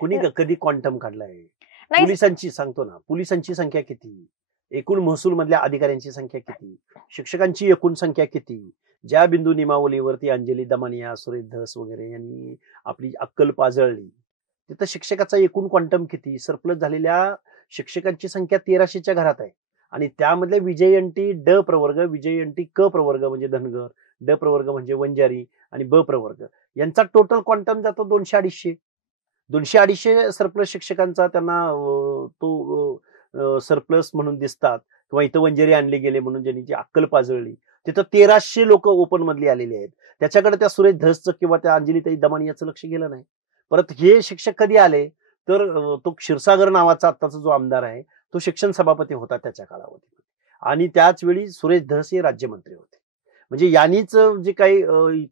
कुणी कधी क्वांटम काढलाय? पोलिसांची सांगतो ना, पोलिसांची संख्या किती, एकूण महसूल मधल्या अधिकाऱ्यांची संख्या किती, शिक्षकांची एकूण संख्या किती, ज्या बिंदू नियमावलीवरती अंजली दमानिया, सुरेश धस वगैरे यांनी आपली अक्कल पाजळली तिथं शिक्षकाचा एकूण क्वांटम किती, सरप्लस झालेल्या शिक्षकांची संख्या 1300च्या घरात आहे. आणि त्यामधले विजयंती ड प्रवर्ग, विजयंती क प्रवर्ग म्हणजे धनगर, ड प्रवर्ग म्हणजे वंजारी आणि ब प्रवर्ग यांचा टोटल क्वांटम जातो 200-250 सरप्लस शिक्षकांचा त्यांना तो सरप्लस म्हणून दिसतात. किंवा इथं वंजारी आणले गेले म्हणून ज्यांनी जी अक्कल पाजळली तिथं 1300 लोक ओपन मधली आलेली आहेत. त्याच्याकडे त्या सुरेश धसचं किंवा त्या अंजलीताई दमानियाचं लक्ष गेलं नाही. परत हे शिक्षक कधी आले तर तो क्षीरसागर नावाचा आत्ताचा जो आमदार आहे तो शिक्षण सभापती होता त्याच्या कालावधीमध्ये, आणि त्याच वेळी सुरेश धस हे राज्यमंत्री होते. म्हणजे यांनीच जे काही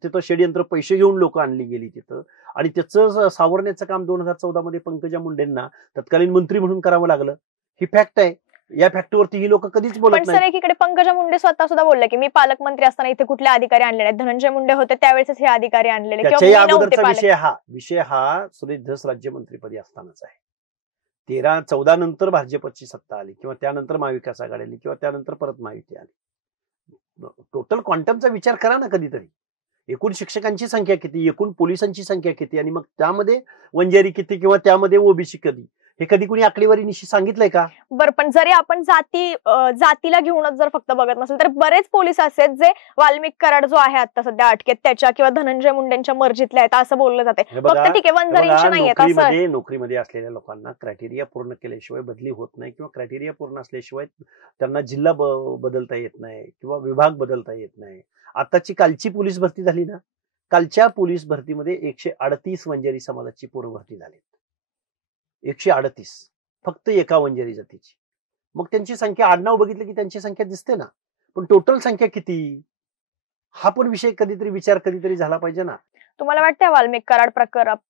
तिथं षडयंत्र पैसे घेऊन लोक आणली गेली तिथं, आणि त्याचं सावरण्याचं काम 2014 मध्ये पंकजा मुंडेंना तत्कालीन मंत्री म्हणून करावं लागलं. ही फॅक्ट आहे. या फॅक्टवरती ही लोक कधीच बोलत नाही. पण सर एकीकडे पंकजा मुंडे स्वतः सुद्धा बोलले की मी पालकमंत्री असताना इथे कुठले अधिकारी आणले नाहीत, धनंजय मुंडे होते त्यावेळेस हे अधिकारी आणलेले. विषय हा सुरेश धस राज्यमंत्रीपदी असतानाच आहे. 13-14 नंतर भाजपची सत्ता आली किंवा त्यानंतर महाविकास आघाडी आली किंवा त्यानंतर परत महायुती आली. टोटल क्वांटमचा विचार करा ना कधीतरी. एकूण शिक्षकांची संख्या किती, एकूण पोलिसांची संख्या किती, आणि मग त्यामध्ये वंजारी किती किंवा त्यामध्ये ओबीसी कधी, हे कधी कुणी आकडेवारी निश्चित सांगितलंय का? बरं, पण जरी आपण जातीला घेऊनच जर फक्त बघत नसेल तर बरेच पोलीस असे जे वाल्मिक कराड जो आहे आता सध्या अटकेत त्याच्या किंवा धनंजय मुंडेंच्या मर्जीतले आहेत असं बोललं जाते. फक्त ठीक आहे वंजारींचे नाहीये. नोकरीमध्ये असलेल्या लोकांना क्रायटेरिया पूर्ण केल्याशिवाय बदली होत नाही किंवा क्रायटेरिया पूर्ण असल्याशिवाय त्यांना जिल्हा बदलता येत नाही किंवा विभाग बदलता येत नाही. आताची कालची पोलीस भरती झाली ना, कालच्या पोलीस भरतीमध्ये 138 वंजारी समाजाची पोरं भरती झाली. 138 फक्त एका वंजारी जातीची. मग त्यांची संख्या, आडनाव बघितलं की त्यांची संख्या दिसते ना, पण टोटल संख्या किती हा पण विषय कधीतरी कधीतरी झाला पाहिजे ना. तुम्हाला वाटतं वाल्मिक कराड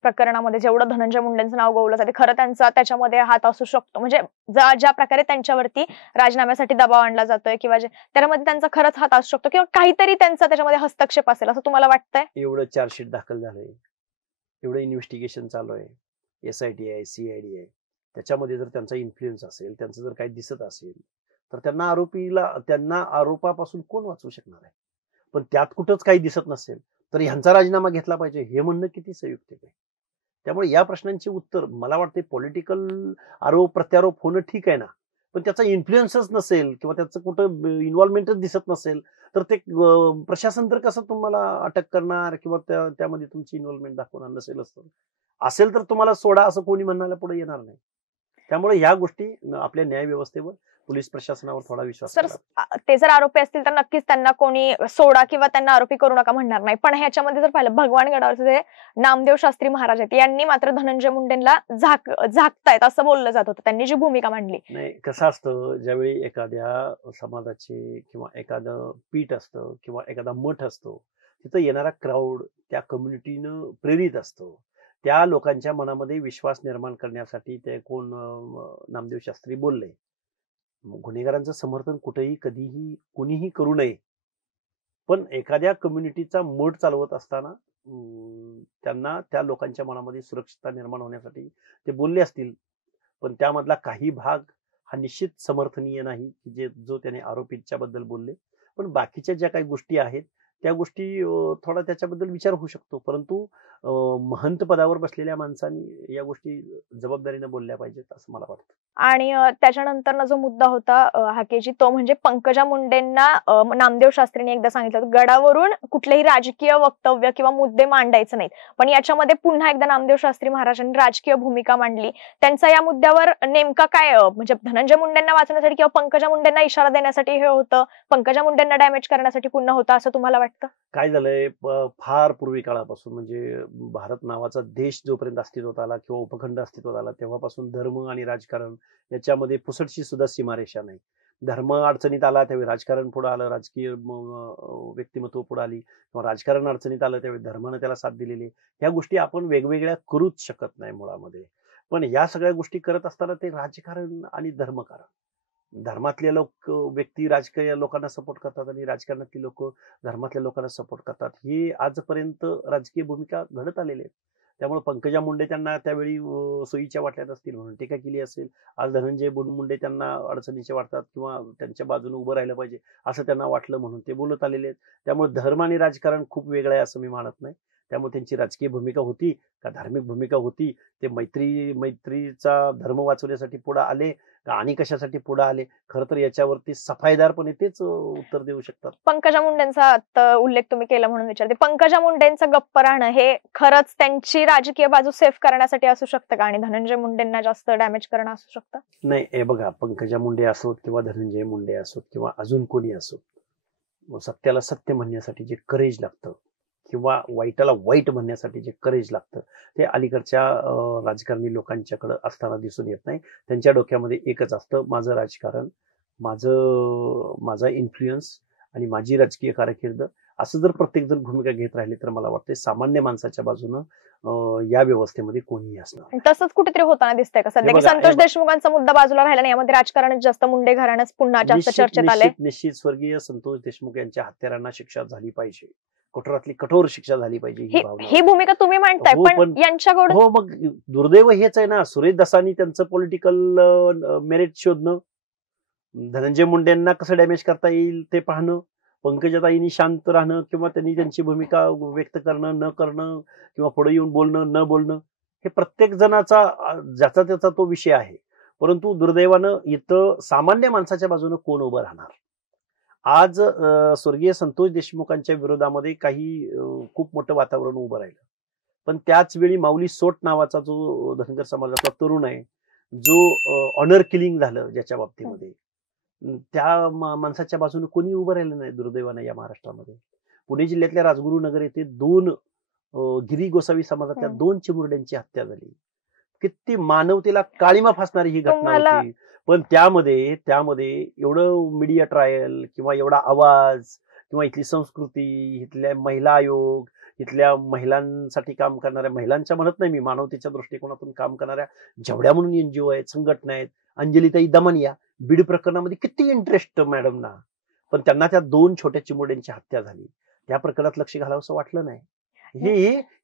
प्रकरणामध्ये जेवढं धनंजय मुंडेंचं नाव गवलं जाते खरं त्यांचा त्याच्यामध्ये हात असू शकतो? म्हणजे ज्या प्रकारे त्यांच्यावरती राजीनाम्यासाठी दबाव आणला जातोय किंवा त्यामध्ये त्यांचा खरंच हात असू शकतो किंवा काहीतरी त्यांचा त्याच्यामध्ये हस्तक्षेप असेल असं तुम्हाला वाटतंय? एवढं चार्जशीट दाखल झालंय, एवढं इन्व्हेस्टिगेशन चालू आहे, SIT आहे, CID आहे, त्याच्यामध्ये जर त्यांचा इन्फ्लुएन्स असेल, त्यांचं जर काही दिसत असेल तर त्यांना आरोपापासून कोण वाचवू शकणार आहे? पण त्यात कुठंच काही दिसत नसेल तर ह्यांचा राजीनामा घेतला पाहिजे हे म्हणणं किती संयुक्त आहे. त्यामुळे या प्रश्नांचे उत्तर मला वाटते पॉलिटिकल आरोप प्रत्यारोप होणं ठीक आहे ना, पण त्याचा इन्फ्लुएन्सच नसेल किंवा त्याचं कुठं इन्व्हॉल्वमेंटच दिसत नसेल तर ते प्रशासन तर कसं तुम्हाला अटक करणार किंवा त्यामध्ये तुमची इन्व्हॉल्वमेंट दाखवणार असेल तर तुम्हाला सोडा असं कोणी म्हणायला पुढे येणार नाही. त्यामुळे ह्या गोष्टी आपल्या न्याय व्यवस्थेवर, पोलीस प्रशासनावर थोडा विश्वास सर, ते जर आरोपी असतील तर नक्कीच त्यांना कोणी सोडा किंवा त्यांना आरोपी करू नका म्हणणार नाही. पण ह्याच्यामध्ये जर पाहिलं भगवानगडावरचे जे नामदेव शास्त्री महाराज आहेत यांनी मात्र धनंजय मुंडेंना झाकतायत असं बोललं जात होतं. त्यांनी जी भूमिका मांडली. नाही, कसं असतं, ज्यावेळी एखाद्या समाजाचे किंवा एखादं पीठ असतं किंवा एखादा मठ असतो तिथं येणारा क्राऊड त्या कम्युनिटीनं प्रेरित असतो. त्या लोकांच्या मनामध्ये विश्वास निर्माण करण्यासाठी ते कोण नामदेव शास्त्री बोलले. गुन्हेगारांचं समर्थन कुठेही कधीही कुणीही करू नये, पण एखाद्या कम्युनिटीचा मूड चालवत असताना त्यांना त्या लोकांच्या मनामध्ये सुरक्षितता निर्माण होण्यासाठी ते बोलले असतील. पण त्यामधला काही भाग हा निश्चित समर्थनीय नाही की जो त्याने आरोपीच्या बद्दल बोलले. पण बाकीच्या ज्या काही गोष्टी आहेत त्या गोष्टी थोडा त्याच्याबद्दल विचार होऊ शकतो. परंतु महंत पदावर बसलेल्या माणसांनी या गोष्टी जबाबदारीने बोलल्या पाहिजेत असं मला वाटतं. आणि त्याच्यानंतर जो मुद्दा होता हाकेजी, तो म्हणजे पंकजा मुंडेंना नामदेव शास्त्रींनी एकदा सांगितलं गडावरून कुठलेही राजकीय वक्तव्य किंवा मुद्दे मांडायचे नाहीत. पण याच्यामध्ये पुन्हा एकदा नामदेव शास्त्री महाराजांनी राजकीय भूमिका मांडली. त्यांचा या मुद्द्यावर नेमका काय म्हणजे धनंजय मुंडेंना वाचवण्यासाठी किंवा पंकजा मुंडेंना इशारा देण्यासाठी हे होतं, पंकजा मुंडेंना डॅमेज करण्यासाठी पुन्हा होतं असं तुम्हाला वाटतं? काय झालंय, फार पूर्वी काळापासून म्हणजे भारत नावाचा देश जोपर्यंत अस्तित्वात आला किंवा उपखंड अस्तित्वात आला तेव्हापासून धर्म आणि राजकारण याच्यामध्ये पुसटशी सुद्धा सीमारेषा नाही. धर्म अडचणीत आला त्यावेळी राजकारण पुढे आलं, राजकीय व्यक्तिमत्व पुढे आली, किंवा राजकारण अडचणीत आलं त्यावेळी धर्मानं त्याला साथ दिलेली. ह्या गोष्टी आपण वेगवेगळ्या करूच शकत नाही मुळामध्ये. पण या सगळ्या गोष्टी करत असताना ते राजकारण आणि धर्मकारण, धर्मातले लोक व्यक्ती राजकीय लोकांना सपोर्ट करतात आणि राजकारणातली लोक धर्मातल्या लोकांना सपोर्ट करतात, हे आजपर्यंत राजकीय भूमिका घडत आलेले आहेत. त्यामुळे पंकजा मुंडे त्यांना त्यावेळी सोयीच्या वाटल्यात असतील म्हणून टीका केली असेल. आज धनंजय मुंडे त्यांना अडचणीचे वाटतात किंवा त्यांच्या बाजूने उभं राहिलं पाहिजे असं त्यांना वाटलं म्हणून ते बोलत आलेले आहेत. त्यामुळे धर्म आणि राजकारण खूप वेगळं आहे असं मी मानत नाही. त्यामुळे त्यांची राजकीय भूमिका होती का धार्मिक भूमिका होती, ते मैत्रीचा धर्म वाचवण्यासाठी पुढे आले का आणि कशासाठी पुढे आले, खरं तर याच्यावरती सफाईदारपणे तेच उत्तर देऊ शकतात. पंकजा मुंडेंचा उल्लेख तुम्ही केला म्हणून विचारते, पंकजा मुंडेंचं गप्प राहणं हे खरंच त्यांची राजकीय बाजू सेफ करण्यासाठी असू शकतं का आणि धनंजय मुंडेंना जास्त डॅमेज करणं असू शकतं? नाही, हे बघा, पंकजा मुंडे असोत किंवा धनंजय मुंडे असोत किंवा अजून कोणी असोत, सत्याला सत्य म्हणण्यासाठी जे करेज लागतं किंवा वाईटाला वाईट म्हणण्यासाठी जे करेज लागतं ते अलीकडच्या राजकारणी लोकांच्याकडे असताना दिसून येत नाही. त्यांच्या डोक्यामध्ये एकच असतं, माझं राजकारण, माझा इन्फ्लुएन्स आणि राजकीय कारकीर्द. असं जर प्रत्येक जण भूमिका घेत राहिले तर मला वाटतं सामान्य माणसाच्या बाजूनं या व्यवस्थेमध्ये कोणीही असणार. तसंच कुठेतरी होताना दिसतंय का सध्या, की संतोष देशमुखांचा मुद्दा बाजूला राहिला नाही, यामध्ये राजकारणच जास्त, मुंडे घराणंच पुन्हा जास्त चर्चेत आले? निश्चित स्वर्गीय संतोष देशमुख यांच्या हत्यारांना शिक्षा झाली पाहिजे, कठोरातली कठोर शिक्षा झाली पाहिजे, ही भूमिका तुम्ही मांडताय. पण यांच्याकडून हो, मग दुर्दैव हेच आहे ना, सुरेश दसानी त्यांचं पॉलिटिकल मेरिट शोधणं, धनंजय मुंडेंना कसं डॅमेज करता येईल ते पाहणं, पंकजाताईंनी शांत राहणं किंवा त्यांनी त्यांची भूमिका व्यक्त करणं न करणं किंवा पुढे येऊन बोलणं न बोलणं, हे प्रत्येक जणाचा ज्याचा त्याचा तो विषय आहे. परंतु दुर्दैवानं इथं सामान्य माणसाच्या बाजूने कोण उभं राहणार? आज स्वर्गीय संतोष देशमुखांच्या विरोधामध्ये काही खूप मोठं वातावरण उभं राहिलं, पण त्याच वेळी माऊली सोट नावाचा जो धनगर समाजातला तरुण आहे, जो ऑनर किलिंग झालं ज्याच्या बाबतीमध्ये, त्या माणसाच्या बाजूने कोणी उभं राहिलं नाही दुर्दैवानं या महाराष्ट्रामध्ये. पुणे जिल्ह्यातल्या राजगुरुनगर येथे 2 गिरी गोसावी समाजातल्या 2 चिमुरड्यांची हत्या झाली. किती मानवतेला काळीमा फासणारी ही घटना होती. पण त्यामध्ये एवढं मीडिया ट्रायल किंवा एवढा आवाज किंवा इथली संस्कृती, इथल्या महिला आयोग, इथल्या महिलांसाठी काम करणाऱ्या, महिलांच्या म्हणत नाही मी, मानवतेच्या दृष्टिकोनातून काम करणाऱ्या जेवढ्या म्हणून एनजीओ आहेत, संघटना आहेत, अंजलीताई दमनिया बीड प्रकरणामध्ये किती इंटरेस्ट मॅडमना, पण त्यांना त्या 2 छोट्या चिमुरड्यांची हत्या झाली. त्या प्रकरणात लक्ष घालावंसं वाटलं नाही.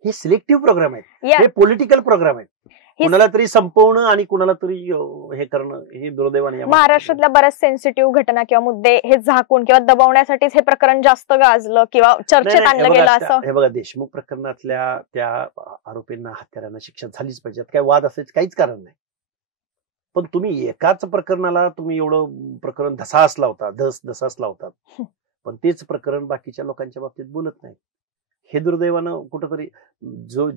हे सिलेक्टिव्ह प्रोग्राम आहेत, हे पॉलिटिकल प्रोग्राम आहेत. कुणाला तरी संपवणं आणि कुणाला तरी हे करणं, हे दुर्दैवाने महाराष्ट्रातल्या बऱ्याच सेन्सिटिव्ह घटना किंवा मुद्दे हे झाकून किंवा दबवण्यासाठीच हे प्रकरण जास्त गाजलं किंवा चर्चेत आणलं गेलं असं. हे बघा, देशमुख प्रकरणातल्या त्या आरोपींना, हत्यारांना शिक्षा झालीच पाहिजे, काय वाद असायचं काहीच कारण नाही. पण तुम्ही एकाच प्रकरणाला तुम्ही एवढं प्रकरण धसास लावतात, पण तेच प्रकरण बाकीच्या लोकांच्या बाबतीत बोलत नाही. हे दुर्दैवानं कुठंतरी,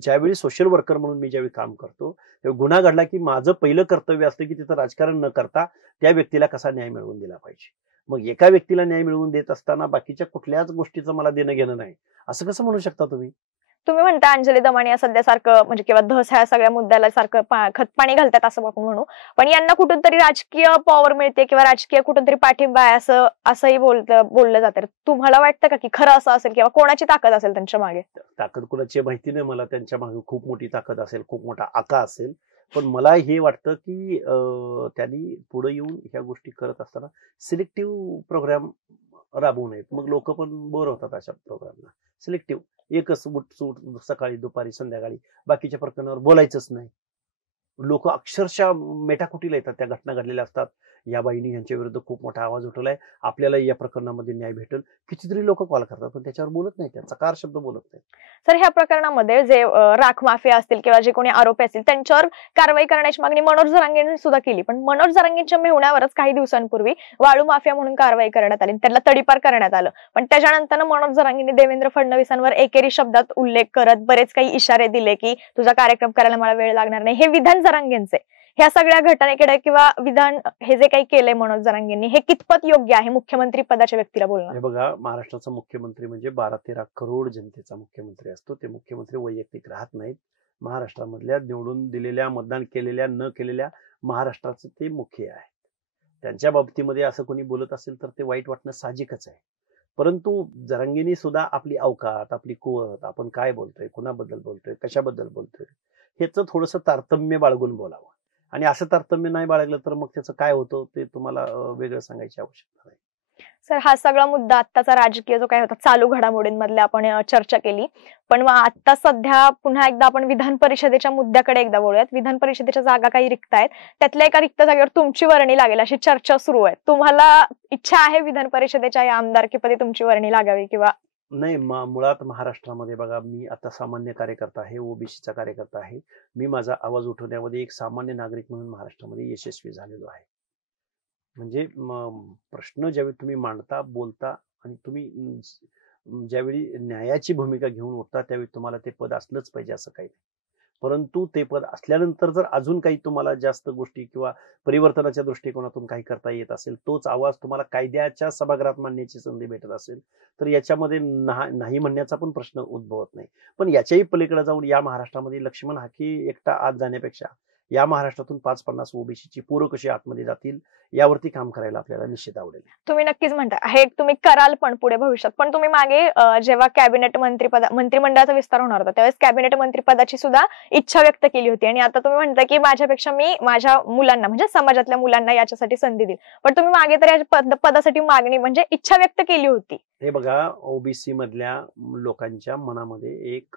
ज्यावेळी सोशल वर्कर म्हणून मी ज्यावेळी काम करतो तेव्हा गुन्हा घडला की माझं पहिलं कर्तव्य असतं की तिथं राजकारण न करता त्या व्यक्तीला कसा न्याय मिळवून दिला पाहिजे. मग एका व्यक्तीला न्याय मिळवून देत असताना बाकीच्या कुठल्याच गोष्टीचं मला देणं घेणं नाही, असं कसं म्हणू शकता तुम्ही? तुम्ही म्हणता अंजली दमानिया सध्या सारखं म्हणजे किंवा धस ह्या सगळ्या मुद्द्याला सारखं खतपाणी घालतात असं आपण म्हणू, पण यांना कुठून तरी राजकीय पॉवर मिळते किंवा राजकीय कुठून तरी पाठिंबा आहे असंही बोललं जातं. तुम्हाला वाटतं का की खरं असं असेल किंवा कोणाची ताकद असेल त्यांच्या मागे? ताकद कुणाची माहिती नाही मला, त्यांच्या मागे खूप मोठी ताकद असेल, खूप मोठा आका असेल. पण मला हे वाटतं की त्यांनी पुढे येऊन ह्या गोष्टी करत असताना सिलेक्टिव्ह प्रोग्राम राबवू नयेत. मग लोक पण बोर होतात अशा प्रोग्रामला. सिलेक्टिव्ह एकच सूट सकाळी दुपारी संध्याकाळी, बाकीच्या प्रकरणावर बोलायचंच नाही. लोक अक्षरशः मेटाकुटीला येतात. त्या घटना घडलेल्या असतात, या बाईंनी यांच्या विरुद्ध खूप मोठा आवाज उठवलाय, आपल्याला या प्रकरणामध्ये न्याय भेटेल. कितीतरी लोक कॉल करतात पण त्याच्यावर बोलत नाही, त्या चकार शब्द बोलत नाही. सर ह्या प्रकरणामध्ये जे राख माफिया असतील किंवा जे कोणी आरोपी असतील त्यांच्यावर कारवाई करण्याची मागणी मनोज जरांगेंनी सुद्धा केली, पण मनोज जरांगेंच्या मेहुण्यावरच काही दिवसांपूर्वी वाळू माफिया म्हणून कारवाई करण्यात आली, त्याला तडीपार करण्यात आलं. पण त्याच्यानंतर मनोज जरांगेंनी देवेंद्र फडणवीसांवर एकेरी शब्दात उल्लेख करत बरेच काही इशारे दिले की तुझा कार्यक्रम करायला मला वेळ लागणार नाही. हे विधान जरांगेंचे ह्या सगळ्या घटनेकडे किंवा विधान हे जे काही केलंय मनोज जरांगेंनी हे कितपत योग्य आहे मुख्यमंत्री पदाच्या व्यक्तीला बोलणं? हे बघा, महाराष्ट्राचा मुख्यमंत्री म्हणजे 12-13 करोड जनतेचा मुख्यमंत्री असतो. ते मुख्यमंत्री वैयक्तिक राहत नाहीत. महाराष्ट्रामधल्या निवडून दिलेल्या, मतदान केलेल्या न केलेल्या महाराष्ट्राचं ते मुख्य आहे. त्यांच्या बाबतीमध्ये असं कोणी बोलत असेल तर ते वाईट वाटणं साहजिकच आहे. परंतु जरांगेंनी सुद्धा आपली अवकात, आपली कुवत, आपण काय बोलतोय, कुणाबद्दल बोलतोय, कशाबद्दल बोलतोय, ह्याचं थोडंसं तारतम्य बाळगून बोलावं. आणि असं तारतम्य नाही बाळगलं तर मग त्याचं काय होतं ते तुम्हाला वेगळं सांगायची आवश्यकता नाही. सर हा सगळा मुद्दा आत्ताचा राजकीय जो काय होता चालू घडामोडींमधल्या आपण चर्चा केली, पण मग आता सध्या पुन्हा एकदा आपण विधान परिषदेच्या मुद्द्याकडे एकदा बोलूयात. विधान परिषदेच्या जागा काही रिक्त आहेत, त्यातल्या एका रिक्त जागेवर तुमची वर्णी लागेल अशी चर्चा सुरू आहे. तुम्हाला इच्छा आहे विधान परिषदेच्या या आमदारकीपदी तुमची वर्णी लागावी किंवा? नाही, मुळात महाराष्ट्रामध्ये बघा, मी आता सामान्य कार्यकर्ता आहे, ओबीसीचा कार्यकर्ता आहे. मी माझा आवाज उठवण्यामध्ये एक सामान्य नागरिक म्हणून महाराष्ट्रामध्ये यशस्वी झालेलो आहे. म्हणजे प्रश्न ज्यावेळी तुम्ही मांडता, बोलता आणि तुम्ही ज्यावेळी न्यायाची भूमिका घेऊन उठता त्यावेळी तुम्हाला ते पद असलंच पाहिजे असं काही नाही. परंतु ते पद असल्यानंतर जर अजून काही तुम्हाला जास्त गोष्टी किंवा परिवर्तनाच्या दृष्टिकोनातून काही करता येत असेल, तोच आवाज तुम्हाला कायद्याच्या सभागृहात मांडण्याची संधी भेटत असेल तर याच्यामध्ये नाही म्हणण्याचा पण प्रश्न उद्भवत नाही. पण याच्याही पलीकडे जाऊन या महाराष्ट्रामध्ये लक्ष्मण हाके एकटा आत जाण्यापेक्षा या महाराष्ट्रातून 5-50 ओबीसीची पोरं कशी आतमध्ये जातील यावरती काम करायला आपल्याला निश्चित आवडेल. तुम्ही नक्कीच म्हणता हे तुम्ही कराल पण पुढे भविष्यात, पण तुम्ही मागे जेव्हा कॅबिनेट मंत्रिमंडळाचा विस्तार होणार होता त्यावेळेस कॅबिनेट मंत्रिपदाची सुद्धा इच्छा व्यक्त केली होती आणि आता तुम्ही म्हणता की माझ्यापेक्षा मी माझ्या मुलांना म्हणजे समाजातल्या मुलांना याच्यासाठी संधी देईल, पण तुम्ही मागे तर या पदासाठी मागणी म्हणजे इच्छा व्यक्त केली होती. हे बघा, ओबीसी मधल्या लोकांच्या मनामध्ये एक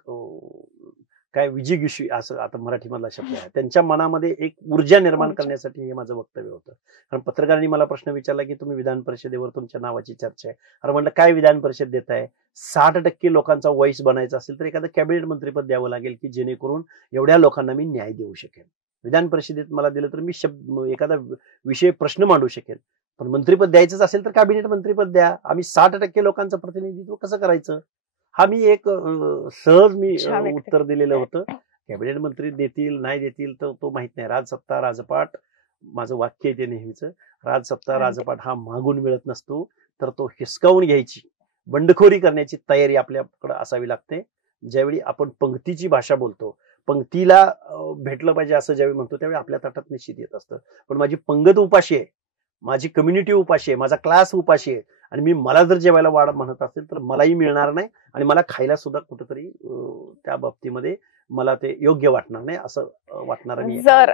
काय विजिगिषी असं आता मराठी मधला शब्द आहे, त्यांच्या मनामध्ये एक ऊर्जा निर्माण करण्यासाठी हे माझं वक्तव्य होतं. कारण पत्रकारांनी मला प्रश्न विचारला की तुम्ही विधान परिषदेवर तुमच्या नावाची चर्चा आहे. अरे म्हणलं, काय विधान परिषद देत आहे? 60% लोकांचा वॉइस बनायचा असेल तर एखादं कॅबिनेट मंत्रीपद द्यावं लागेल की जेणेकरून एवढ्या लोकांना मी न्याय देऊ शकेन. विधान परिषदेत मला दिलं तर मी एखादा विषय प्रश्न मांडू शकेन, पण मंत्रीपद द्यायचंच असेल तर कॅबिनेट मंत्रीपद द्या. आम्ही 60% लोकांचं प्रतिनिधित्व कसं करायचं? हा मी एक सहज मी उत्तर दिलेलं होतं. कॅबिनेट मंत्री देतील नाही देतील तर तो माहित नाही. राजसत्ता राजपाट माझं वाक्य आहे ते नेहमीच. राजसत्ता राजपाट हा मागून मिळत नसतो, तर तो हिसकावून घ्यायची, बंडखोरी करण्याची तयारी आपल्याकडे असावी लागते. ज्यावेळी आपण पंक्तीची भाषा बोलतो, पंक्तीला भेटलं पाहिजे असं ज्यावेळी म्हणतो त्यावेळी आपल्या ताटात निश्चित येत असतं. पण माझी पंगत उपाशी आहे, माझी कम्युनिटी उपाशी आहे, माझा क्लास उपाशी आहे आणि मला जर जेवायला वाढ म्हणत असेल तर मलाही मिळणार नाही आणि मला खायला सुद्धा कुठेतरी त्या बाबतीमध्ये मला ते योग्य वाटणार नाही असं वाटणार. जर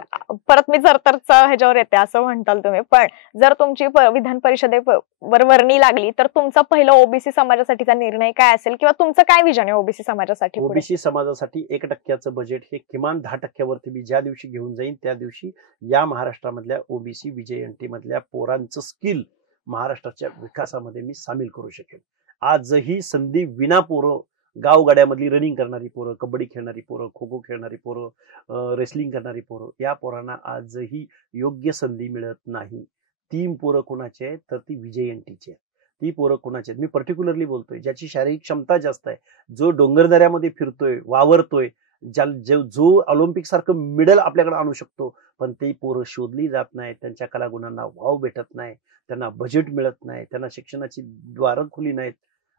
परत मी तरचा ह्याच्यावर येते असं म्हणताल तुम्ही, पण जर तुमची विधान परिषदेवर वर्णी लागली तर तुमचा पहिला ओबीसी समाजासाठीचा निर्णय काय असेल किंवा तुमचं काय विजन आहे ओबीसी समाजासाठी? ओबीसी समाजासाठी 1% बजेट हे किमान 10% मी ज्या दिवशी घेऊन जाईन त्या दिवशी या महाराष्ट्रामधल्या ओबीसी विजयंती मधल्या पोरांचं स्किल महाराष्ट्राच्या विकासामध्ये मी सामील करू शकेन. आजही संधी विना पोरं, गावगाड्यामधली रनिंग करणारी पोरं, कबड्डी खेळणारी पोरं, खो खो खेळणारी पोरं, रेसलिंग करणारी पोरं, या पोरांना आजही योग्य संधी मिळत नाही. ती पोरं कोणाची आहेत तर ती विजयंतीची आहेत. ती पोरं कोणाची आहेत मी पर्टिक्युलरली बोलतोय, ज्याची शारीरिक क्षमता जास्त आहे, जो डोंगरदऱ्यामध्ये फिरतोय, वावरतोय, जो ऑलिम्पिक सारखं मेडल आपल्याकडे आणू शकतो, पण ती पोरं शोधली जात नाही. त्यांच्या कलागुणांना वाव भेटत नाही, त्यांना बजेट मिळत नाही, त्यांना शिक्षणाची द्वारं खुली नाहीत.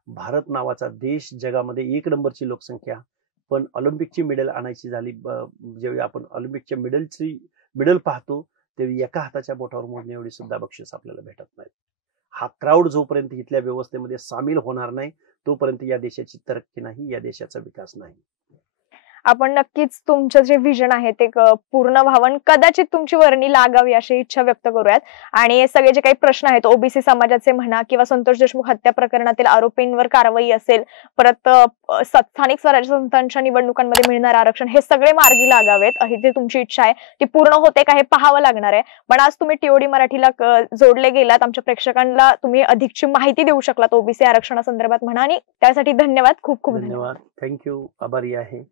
भारत नावाचा देश, जगामध्ये 1 नंबरची लोकसंख्या, पण ऑलिम्पिकची मेडल आणायची झाली, ज्यावेळी आपण ऑलिम्पिकच्या मेडल पाहतो त्यावेळी एका हाताच्या बोटावर मोजणे एवढी सुद्धा बक्षीस आपल्याला भेटत नाही. हा क्राऊड जोपर्यंत इथल्या व्यवस्थेमध्ये सामील होणार नाही तोपर्यंत या देशाची तरक्की नाही, या देशाचा विकास नाही. आपण नक्कीच तुमचं जे विजन आहे ते पूर्ण व्हावं, कदाचित तुमची वर्णी लागावी अशी इच्छा व्यक्त करूयात. आणि सगळे जे काही प्रश्न आहेत ओबीसी समाजाचे म्हणा किंवा संतोष देशमुख हत्या प्रकरणातील आरोपींवर कारवाई असेल, परत स्थानिक स्वराज्य संस्थांच्या निवडणुकांमध्ये मिळणारं आरक्षण, हे सगळे मार्गी लागावेत ही जी तुमची इच्छा आहे ती पूर्ण होते का हे पाहावं लागणार आहे. पण आज तुम्ही टीओडी मराठीला जोडले गेलात, आमच्या प्रेक्षकांना तुम्ही अधिकची माहिती देऊ शकलात ओबीसी आरक्षणासंदर्भात म्हणा, आणि त्यासाठी धन्यवाद, खूप खूप धन्यवाद. थँक्यू, आभारी आहे.